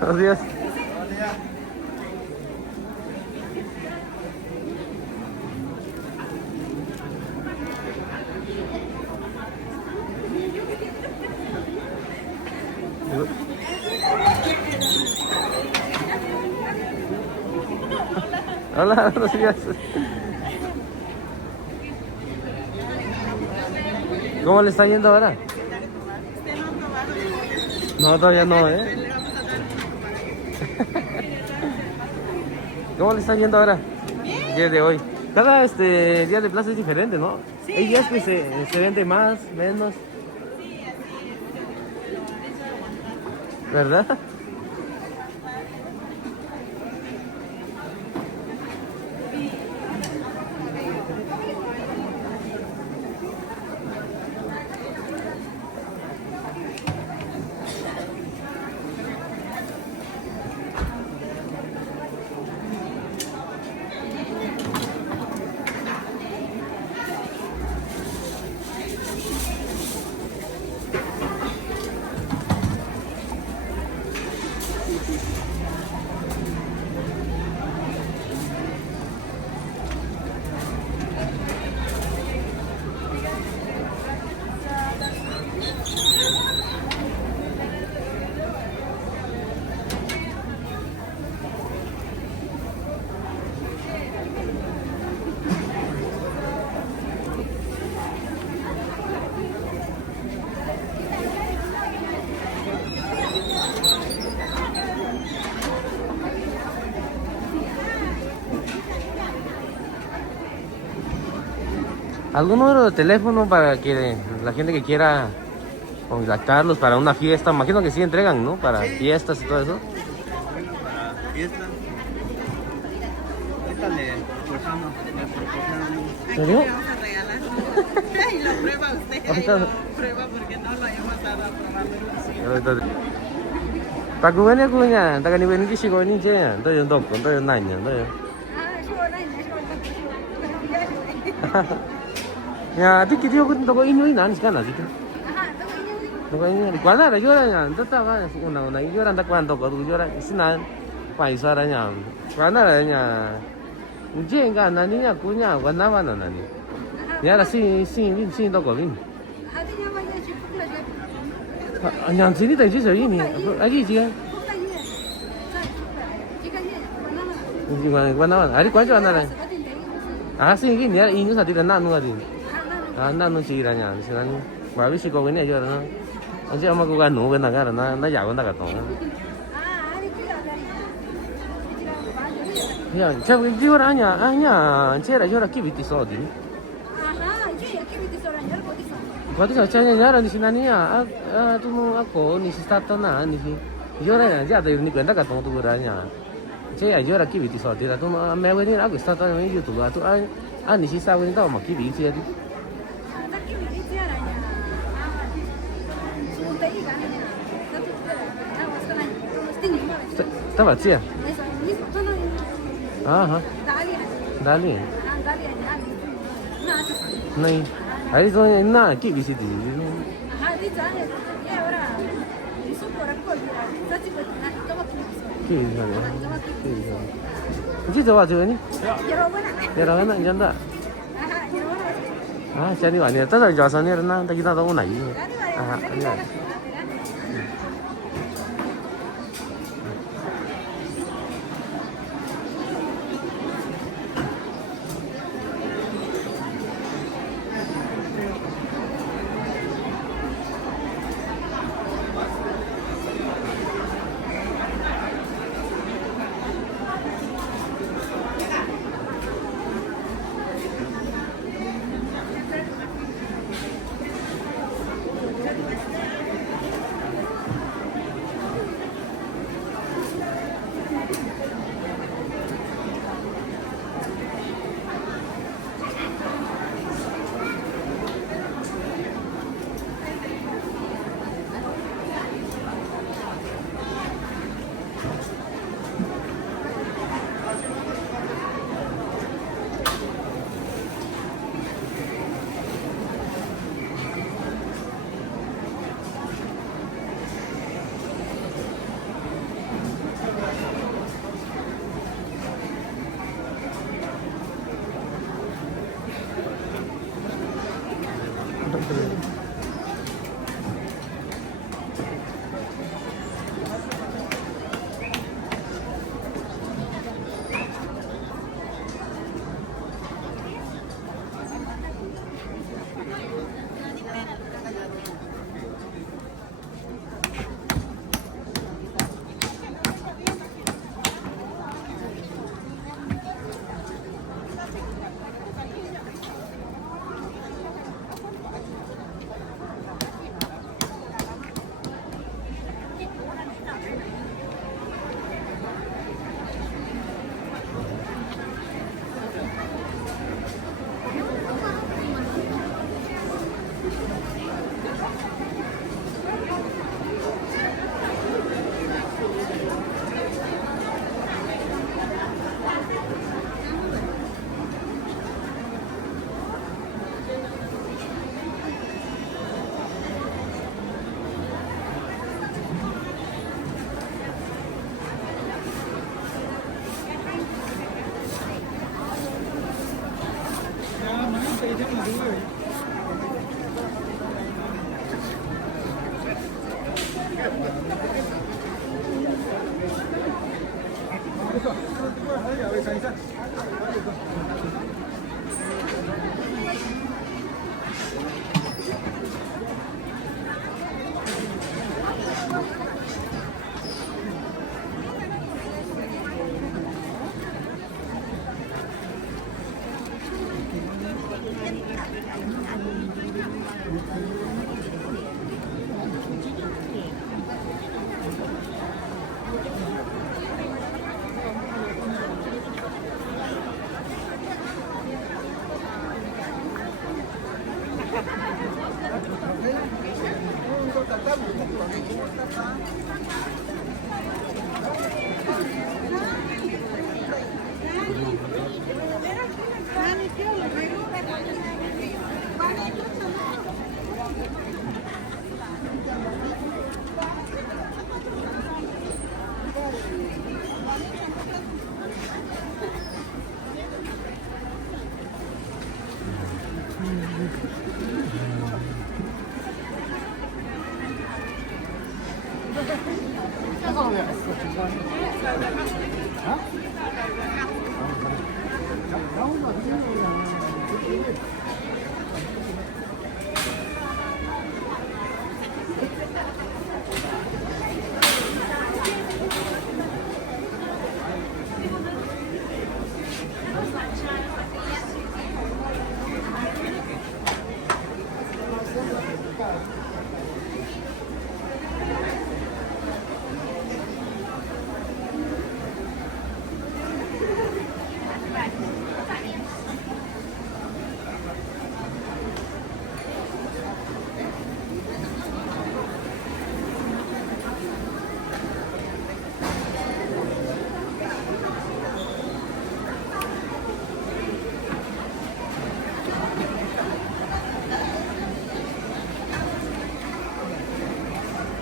Buenos días. Hola, buenos días. ¿Cómo le está yendo ahora? No, todavía no, ¿eh? ¿Cómo le está yendo ahora? El día de hoy. Cada día de plaza es diferente, ¿no? Sí, hay días que se vende más, menos. ¿Verdad? ¿Algún número de teléfono para que la gente que quiera contactarlos para una fiesta? Imagino que sí entregan, ¿no? Para fiestas y todo eso. Para fiesta. Esta le proporcionamos. ¿En serio? Aquí le vamos a regalar. Y lo prueba usted. Ahí lo prueba porque no lo hemos dado a probar. Pakunya kunya, taga ni weni kisi ko ni je, to yung dog, to yung nanya, to yung. Ya, di kiti ko to ko inyo ina ni kana dito. To ko inyo, di kwana ra yora nya, to ta ba una yora nda kwan to ko yora isinan, pa isara nya. Kwana ra nya. Je nga nani nya kunya kwana ba na nani. Ya ra sin to ko bin. Anh sini tadi sih ini, lagi sih kan? Gimana? Hari kau jual mana? Sih ini ya ini satu dan nanu tadi. Nanu sih ranya, sih ranya. Bagus sih kau ini jual na. Aja sama kau kan nunggu nak kan, na jauh nak katong. Ya, cakap jual hanya cera kibiti sodi. Waktu saya nyara di sini ya, tu aku ni si starter na ni si, jora ya, jadi ada ni benda katong tu beranya. Saya jora kibiti sodi, tu mewe ni aku starter ni YouTube, tu ni si sawe ni tahu mak kibiti jadi. Tahu sih ya? Dali. Naik. Hari tu na kibiti di. Kibiti sana. Ini tu apa ni? Yerawena janda. Jadi mana? Tadi jasa ni rena, tadi kita tahu naik. Ini.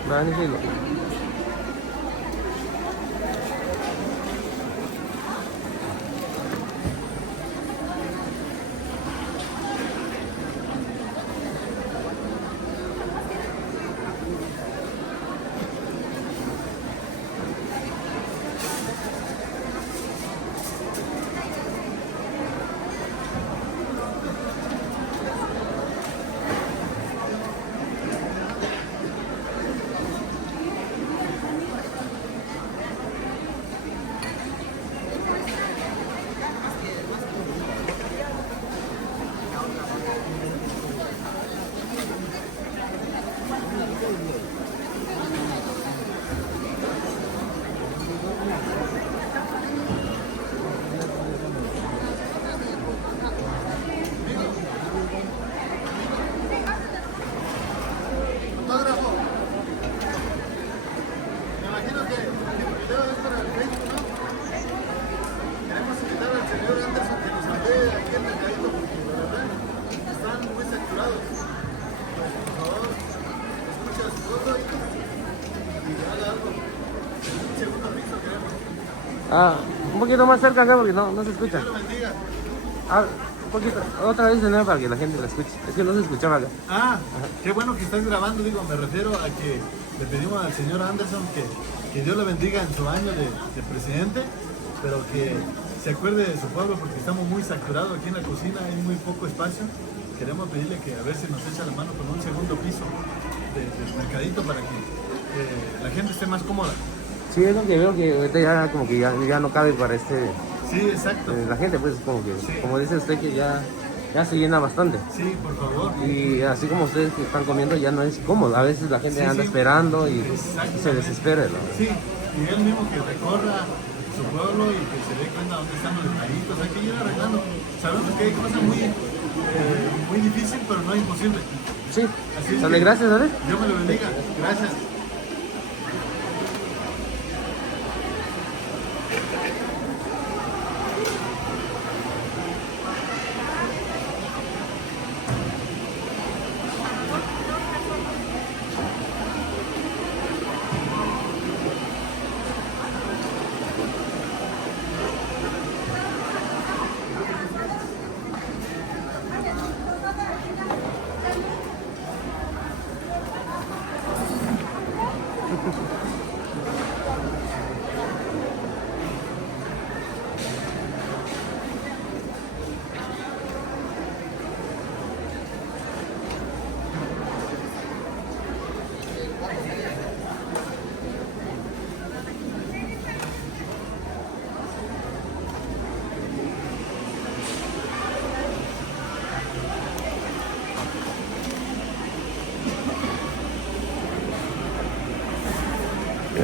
많이 흘러. Ah, un poquito más cerca acá porque no se escucha. Ah, un poquito, otra vez de nuevo para que la gente la escuche. Es que no se escuchaba acá. Ah, qué bueno que estás grabando, digo, me refiero a que le pedimos al señor Anderson que Dios le bendiga en su año de presidente, pero que se acuerde de su pueblo porque estamos muy saturados aquí en la cocina, hay muy poco espacio. Queremos pedirle que a ver si nos echa la mano con un segundo piso del mercadito para que la gente esté más cómoda. Sí, es lo que veo que ahorita ya como que ya no cabe para Sí, exacto. la gente pues como que, Sí. como dice usted que ya se llena bastante. Sí, por favor. Y así como ustedes que están comiendo ya no es cómodo. A veces la gente Sí, anda sí. esperando y Exactamente. se desespera, ¿no? Sí, y él mismo que recorra su pueblo y que se dé cuenta dónde están los detallitos, hay que ir arreglando. Sabemos que hay cosas muy difíciles, pero no imposibles. Sí, Así es sale, que gracias, ¿sabes? Dios me lo bendiga. Gracias.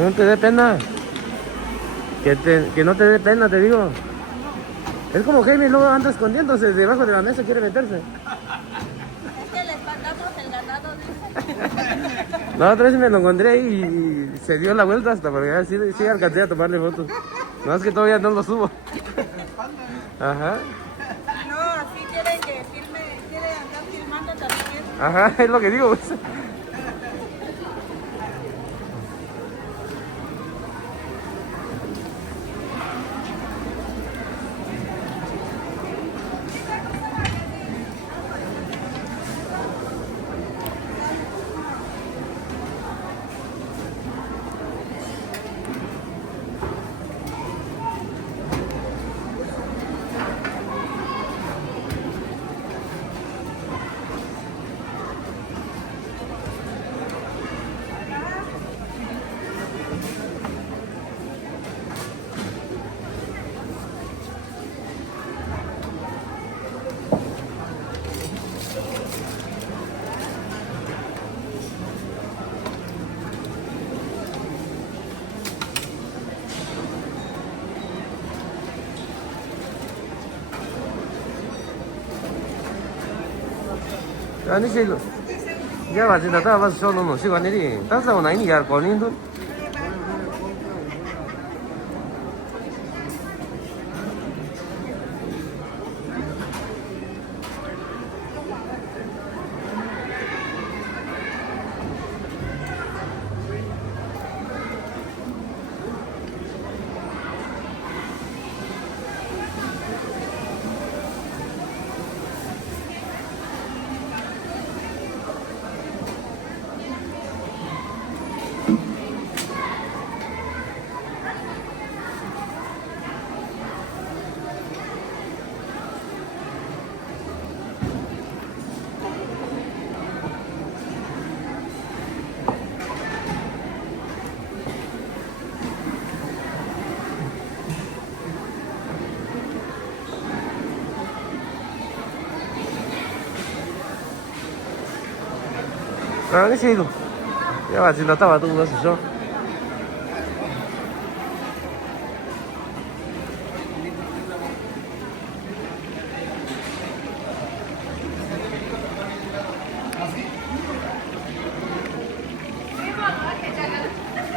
No te dé pena. Que no te dé pena, te digo. Es como Jaime luego anda escondiéndose debajo de la mesa, quiere meterse. Es que le espantamos el ganado, dice. La otra vez me lo encontré ahí y se dio la vuelta hasta porque sí alcancé a tomarle fotos. No, es que todavía no lo subo. Ajá. No, así quieren que filme, quieren andar filmando también. Ajá, es lo que digo. Pues. 아니 실로 ya va sin nada vas solo no sigo ni estás a una niña con lindo 아니 실로 ya va sin nada va tú vas eso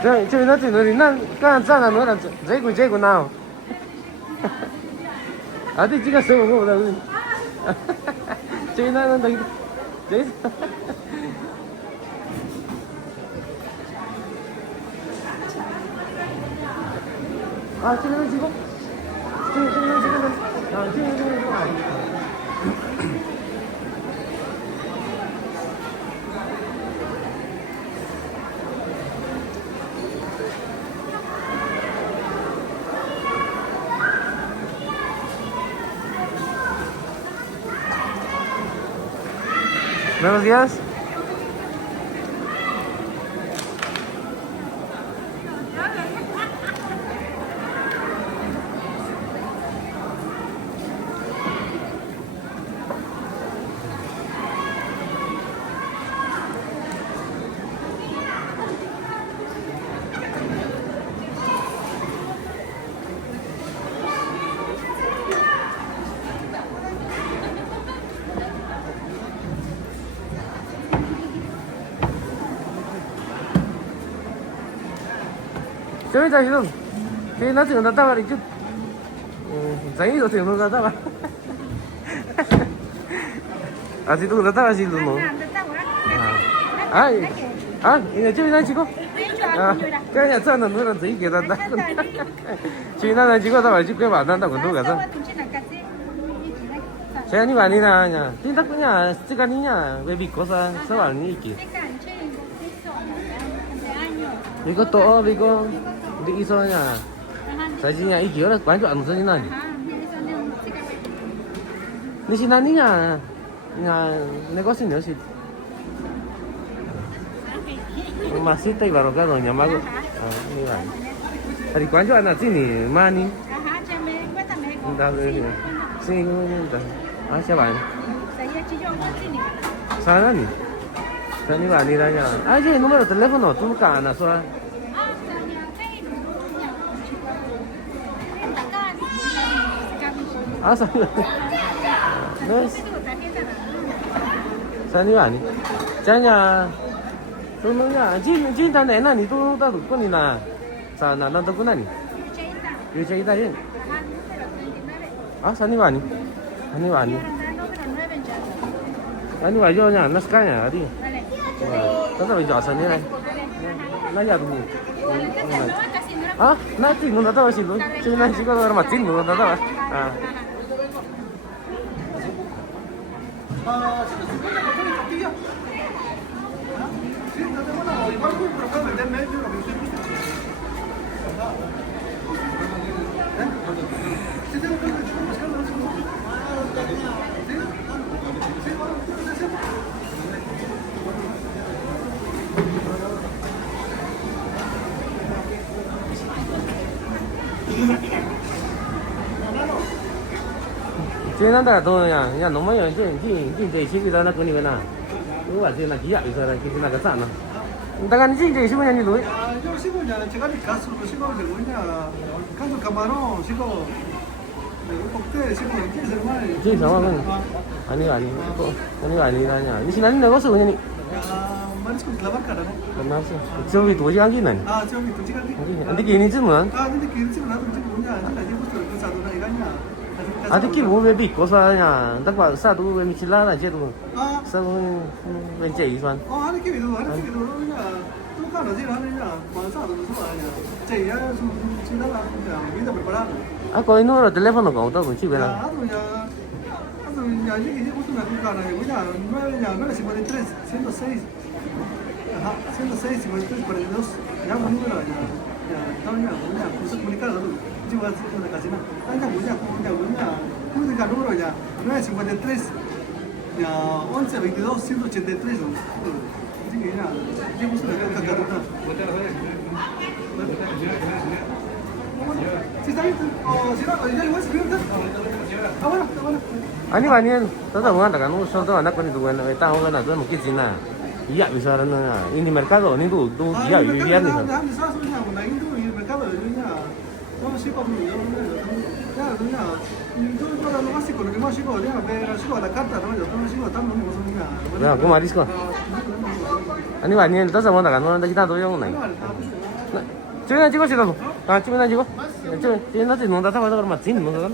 这那这那刚站了那这个哪啊这几个手我的这那这아, 지금 지금 아, 지금 Buenos días. 저기 다 지금 저기 나 지금 나타가 있죠. 장이도 지금 나타가. 아직도 나타가 지금 뭐. 아, 이제 저기 나 지금. 아, 그냥 저는 너는 저기 계단다. 저기 나는 지금 다 말지 꽤 만난다고 누가 가서. saya ni mana nanya, tidak punya sekarangnya baby kosa soal ni iki. Biko to, biko di isonya. Sajinya iki orang banyak anu sajinya ni. Ni si naninya, negosio ni sih. Masih tay baru kan nyamago. Ni kan. Hari banyak anak sini, mani. Dah sini ni dah. 아, 제발. 사나니? 사나니 아니라냐? 아, 이제 número teléfono, tú nunca andas, ¿verdad? 아, 산이 네. 산이 아니. 자냐. 그러면야 진짜 내나 니도 나도 거니나. 자, 나도 거나니. 유체 있다 yin. 아, 산이 아니. 산이 아니. 아니 와요 냐 나스카냐 어디. Tao bây giờ sao này? Nó giờ tụi à, nó chỉ muốn tao xin luôn, chứ nó chỉ có mà xin luôn tao à. Trên đó là tôi nhà nó mấy trên đây chỉ cái đó cái này nè, đúng là trên là chỉ dạy rồi cái là cái sản nó, ta cái trên đây chỉ có nhà như thế. 저 시골이야. 제가 가스로 시골 되고 있냐. 가서 가마로 시골. 꼭대 시골 계속 많이. 지금 상황은 아니 아니라냐. 이 신나는 거 없어 그냥. 야, 마리스코 라바카라네. 맞어. 저기 도시 안 기는. 아, 저기 도지가. 근데 걔는 지금 아, 근데 기름집은 나도 지금 뭐냐. 아직부터 그 사도나 이거냐. 아직 기 뭐왜 믿고 사냐. 딱 봐. 사도 왜 미칠라나 제도. 아, sao bên chị Xuân 하는 게 그냥 또 가는 일 하느냐. 만사도 무슨 말이야. 제야 좀 지나가 그냥 믿어 버려라. à có nó là telephone của tôi cũng chịu cái này 아주 야 이게 무슨 말인가 하나 뭐냐. nó là 53, 106. Ajá, 106, 53, 42. Ya un número ya 뭐냐. 무슨 보니까 나도 지금 와서 가지나. 아니야 뭐냐. 그러니까 número ya 953. Ya 11, 22, 183. Así que ya, ya mucho de cada una. Si está bien, o si no, ya igual se pierde. Ah, bueno. 아니 아니엔 toda una daga no son toda na con tu bueno está hoga na todo que sina ya bisa na ini mercado ni tu ya vivir ni Ya me sabes una buena indo y el mercado de niña. No sé cómo ya niña. Yo para lo básico, lo que más chico, ya ver chico la carta, no, yo no chico tan no son niña. ya como marisco 아니 아니엔 toda una daga no kita do yung nai 지금 찍어 찍어 아 찍어 찍어 지금 나 지금 나 타고 그러면 맞진 뭐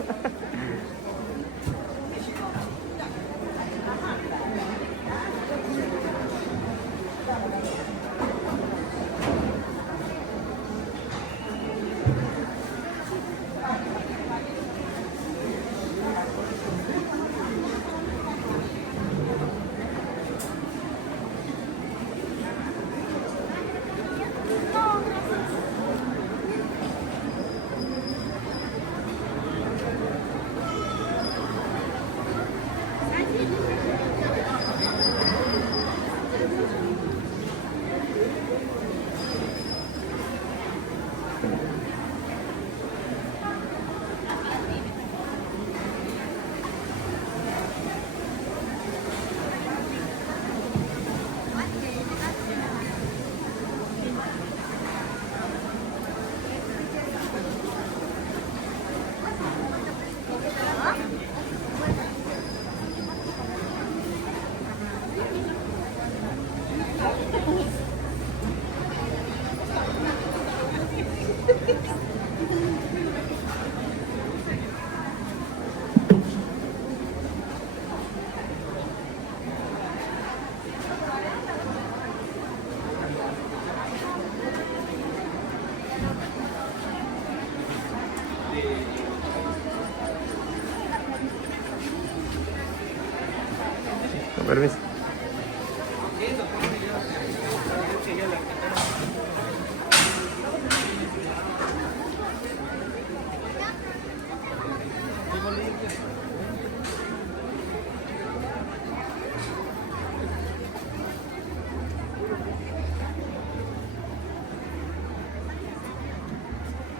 permiso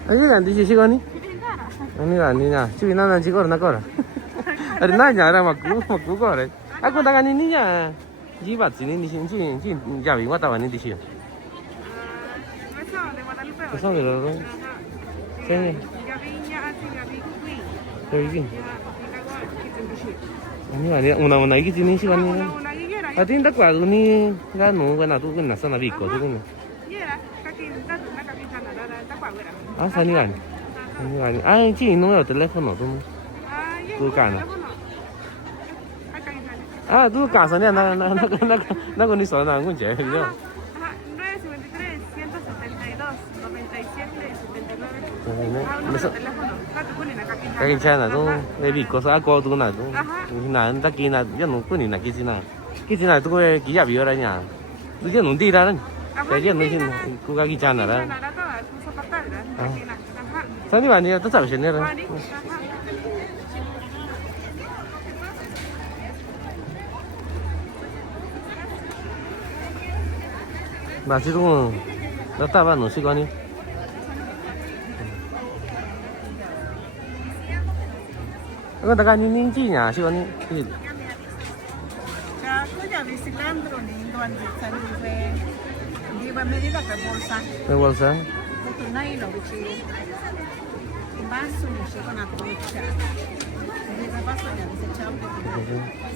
아니 안 되지 시간이? 아니야 집이 나는 지거라 나 거라 아니 나냐 알아 막 그거 그래 아고 나가니 니냐 이 봤지 니 신진 야비 왔다 왔니 디시 그래서 그러고 생이 여기 Ini ada una iki sini sih kan. Una higuera. Atin tak kuat ni kan nu kan tu kan nasa nabi ko tu kan. Higuera, kaki kita nak kaki sana tak kuat berat. Ah sani kan. Sani kan. Ai chi no yo telepon tu. Tu kan. Ah tu kan sana na ko ni so na ngun je yo. 953 172 97 79. Masa kaki chana tu baby ko sa ko tu na tu. Na ta ki na ya nu ko ni na ki na. Ki na tu ko ki ya bi ra nya. Tu ya nu ti ra ni. Cái chuyện này cô gái kia nè đó. Sao đi bạn đi, tôi chào chuyện này rồi. Mà chứ đúng nó ta bạn nó xí con đi. Cái ta cái nhìn chi nhá xí con đi. Ya, tú ya visitando ni donde salió Iba medida que bolsa. ¿Qué bolsa? De tu nylon, chico. Vaso, chico, una brocha. De vaso ya desechable.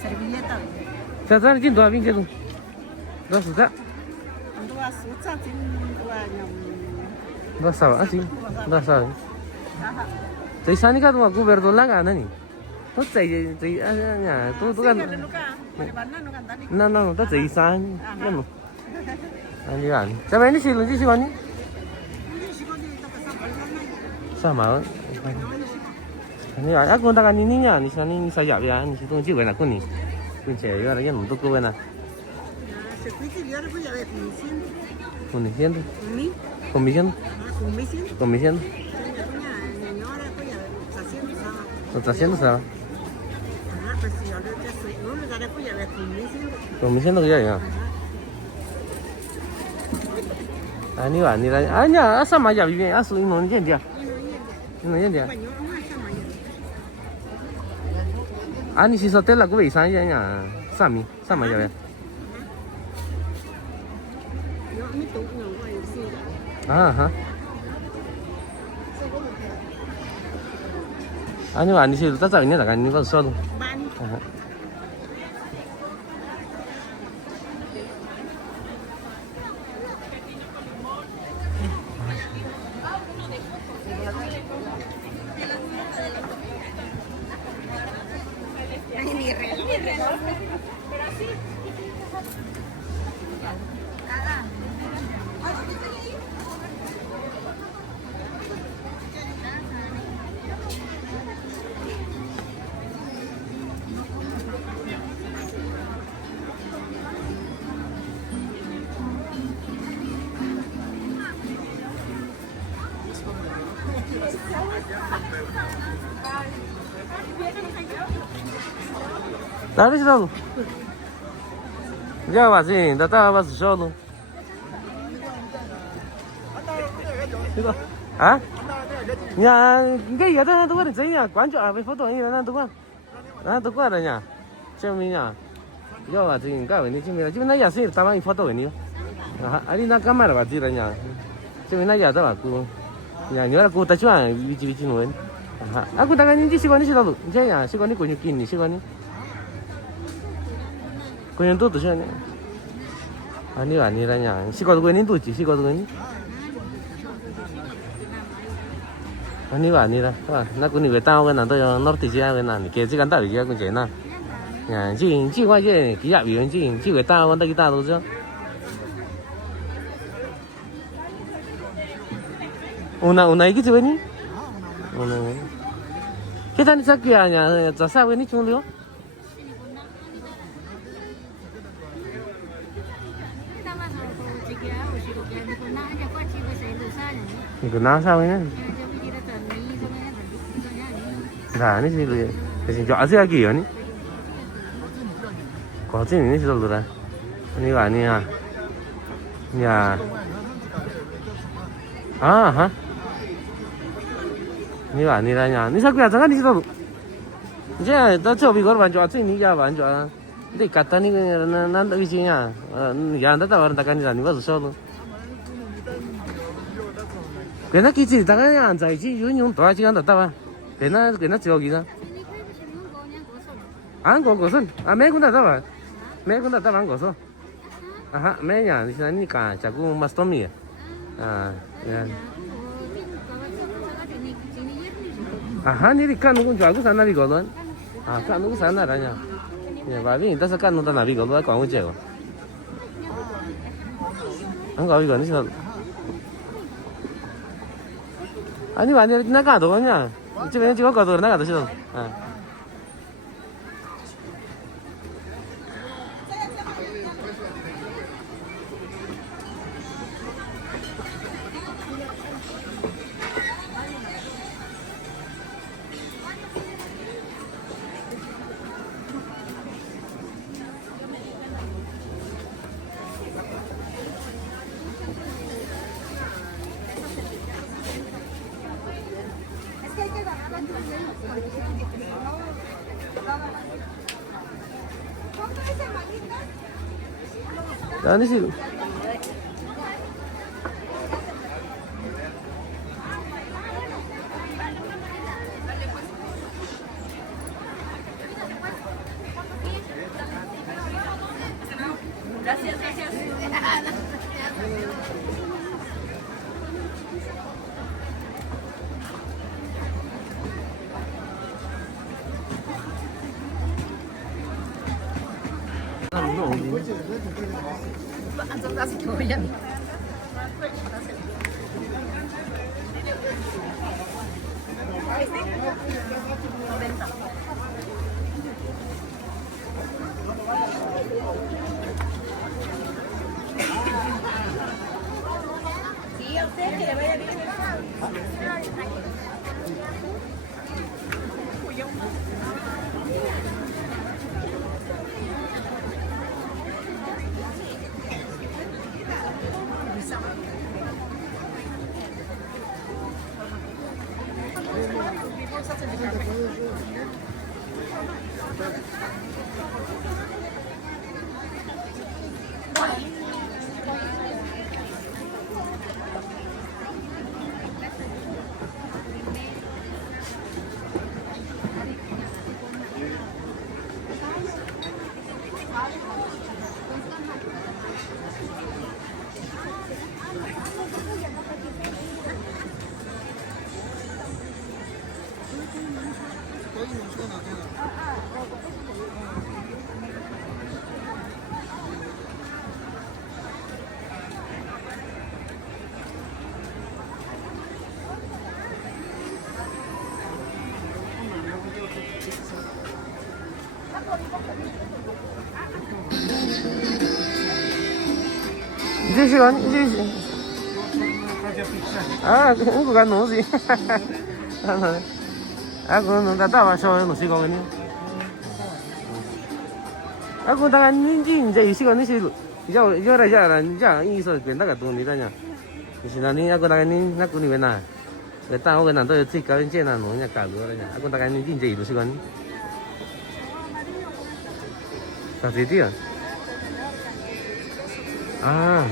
Servilleta. Sao ra chín tuổi viên chưa? Đó sụt á. Dua suca, tin dua nyam. Đó sao á chín? Đó sao? Jadi sana kan aku berdolang kan ni. Tuh jadi ya tuh kan. Nah, tuh jadi sana kan. Ani kan. Sama ini sih ni. Sama. Ini aku tak kan ininya, ni sana ni saya ya, ni situ je benar aku ni. Kunci ya, ada yang untuk kau benar. Komisian tu. Komisian. Komisian. Está haciendo ça. Komisian tu ya ya. Ani lah, ni lah. Anya, sama aja bibi. Asu ini ni dia. Ini dia. Ani si hotel aku beri sana ya. Sami, sama aja ya. Ah. Ani lah, ni si tu tak tahu ni tak kan ni kau soal. Dari situ. Jawab sih, data apa sesuatu? Hah? Ya, cái gì đó tôi có thấy nha, quán trọ với photo như thế tôi có rồi nha, xem mình nha, jawab sih, cái này xem mình, xem này ya sih, tama photo ini, ini nak kamera berarti rồi nha, xem này ya tahu aku, ya nhớ aku tak cuma biji nuan, aku tangan ini sih kau ni tahu, jadi sih kau ni kunjukin ni sih kau ni. Kunin tu siya ni. Ani lah niya. Sikot kunin tu si sikot kunin. Ani lah. Na kunin kita tahu kan nanti yang norte siya kan nanti. Kaya kan tahu dia kun siya na. Ya, ji kuah je kia biar ji kita tahu kan kita tahu siya. Una iki tu ni. Una. Kita ni sakit nya. Jasa ni cuma lihat. Cái nào sao ấy nhá? Nah, ini sih lu. Jadi jual sih lagi ya ni. Kau sih ini sih dulu dah. Ini kan ni ya. Ya. Ah. Ini kan ni dah ya. Ni sakit jangan di situ. Jadi, dah coba ikut banjir sih ni ya banjir. Ini kata ni nanti visinya. Ya nanti tak orang takkan jalan ni baru soal. Kena kici tangan yang anjay ci yun yung tua cikan tak tahu. Kena ciok kita. 안 거거선 아 매군다 잡아 매군다 잡아 안 거서 아하 매냐 니까 자꾸 마스토미 아 aha ni kan nung jual ku sana bi golon ah kan nung sana ranya ya ba bi ta sa kan nung ta na bi golon ka ngung je ko an ga bi go ni so 아니 아니 나가도 그냥 집에 지금 가도 나가도 싫어 아 아니 씨 Gracias, gracias. Así que voy a mí. Sí, a usted que le vaya bien. 이제 시간 이제 아 그거 노지 아 그거는 다 와서 노지 거니 아 그거 다 이제 이 시간이 이제 이서 된다가 돈이다냐 시간이 아고 나가니 나꾸니 왜나 người ta cái nào tôi thích cái trên là nó nhà cả rồi nhá, con ta cái nhìn gì được con, sao thế chứ? À,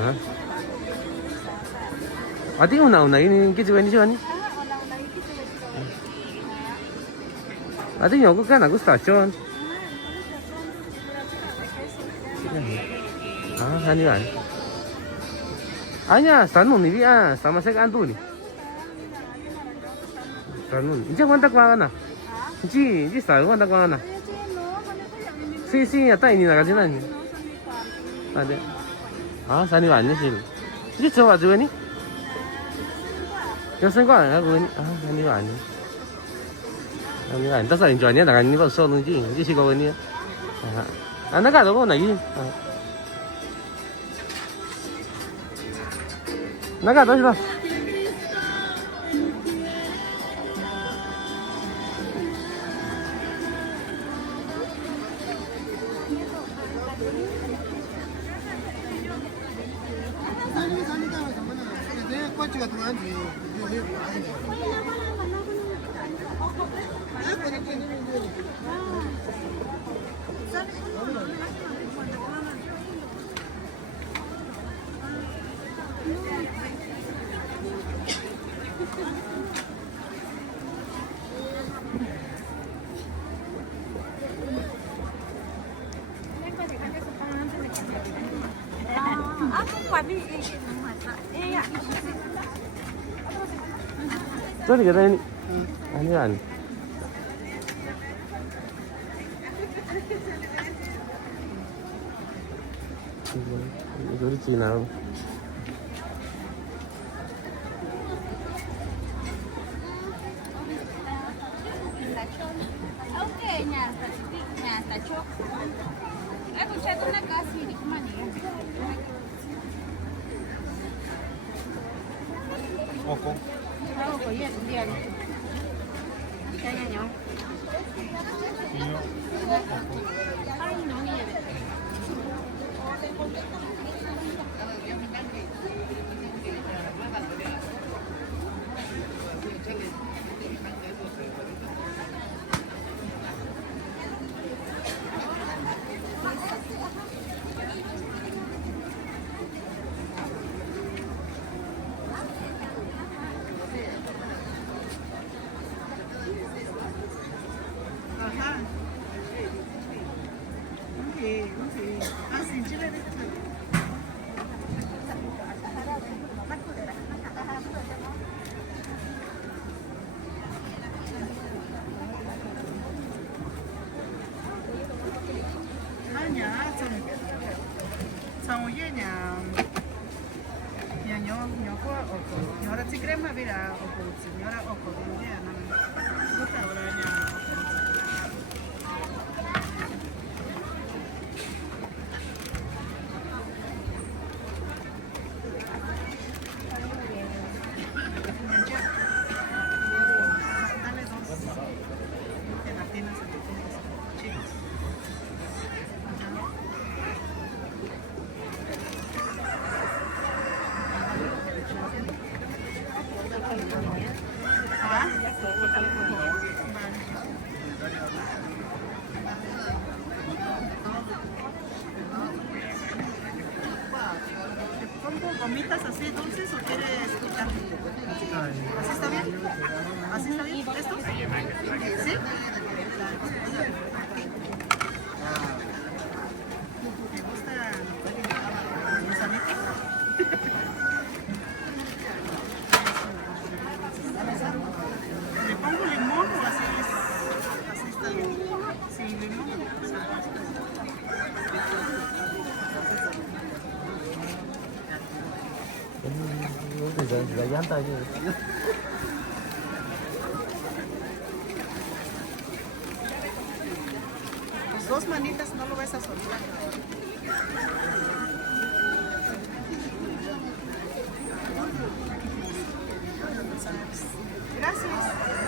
à tí nào này cái chuyện gì vậy? À tí nhỏ cái nào cũng xả trơn, à hay như vậy, 아니야, 산은 이리야, 사마색 안 도니. 산은 이제 환딱 와가나. 이제 살 환딱 와가나. 시시야 따이니 나가지나. 아, 네. 아, 산이 왔네, 실. 이제 저 와주니? 여선 거 아니야, 그거니? 아, 산이 왔네. 산이 왔네. 따서 인줄 아니야, 나가니 봐, 써는지. 이제 시거니. 아, 나가도 뭐, 나기. 나가 싫어. 这里给他，你看。이거 지나. Ok, nhà tại chốt. Ai cũng chơi tôi nói có gì đi mà nhỉ? Ojo. Đâu có gì tiền. Chơi nhà nhỏ. Ai nói gì vậy? Ajá. Okay. Ah, sí, chile de nhà xong rồi nhà nhỏ qua ở cổ nhỏ là chỉ crema bây giờ ở cổ chỉ nhỏ là ở cổ như thế này lúc đầu là nhà ¿Gomitas así dulces o quieres picar? ¿Así está bien? ¿Así está bien? ¿Esto? ¿Sí? ¿Te gusta los amigos? ¿Le pongo limón o así está bien? Sí, limón. La llanta aquí. Pues 2 manitas no lo vas a soltar. Gracias.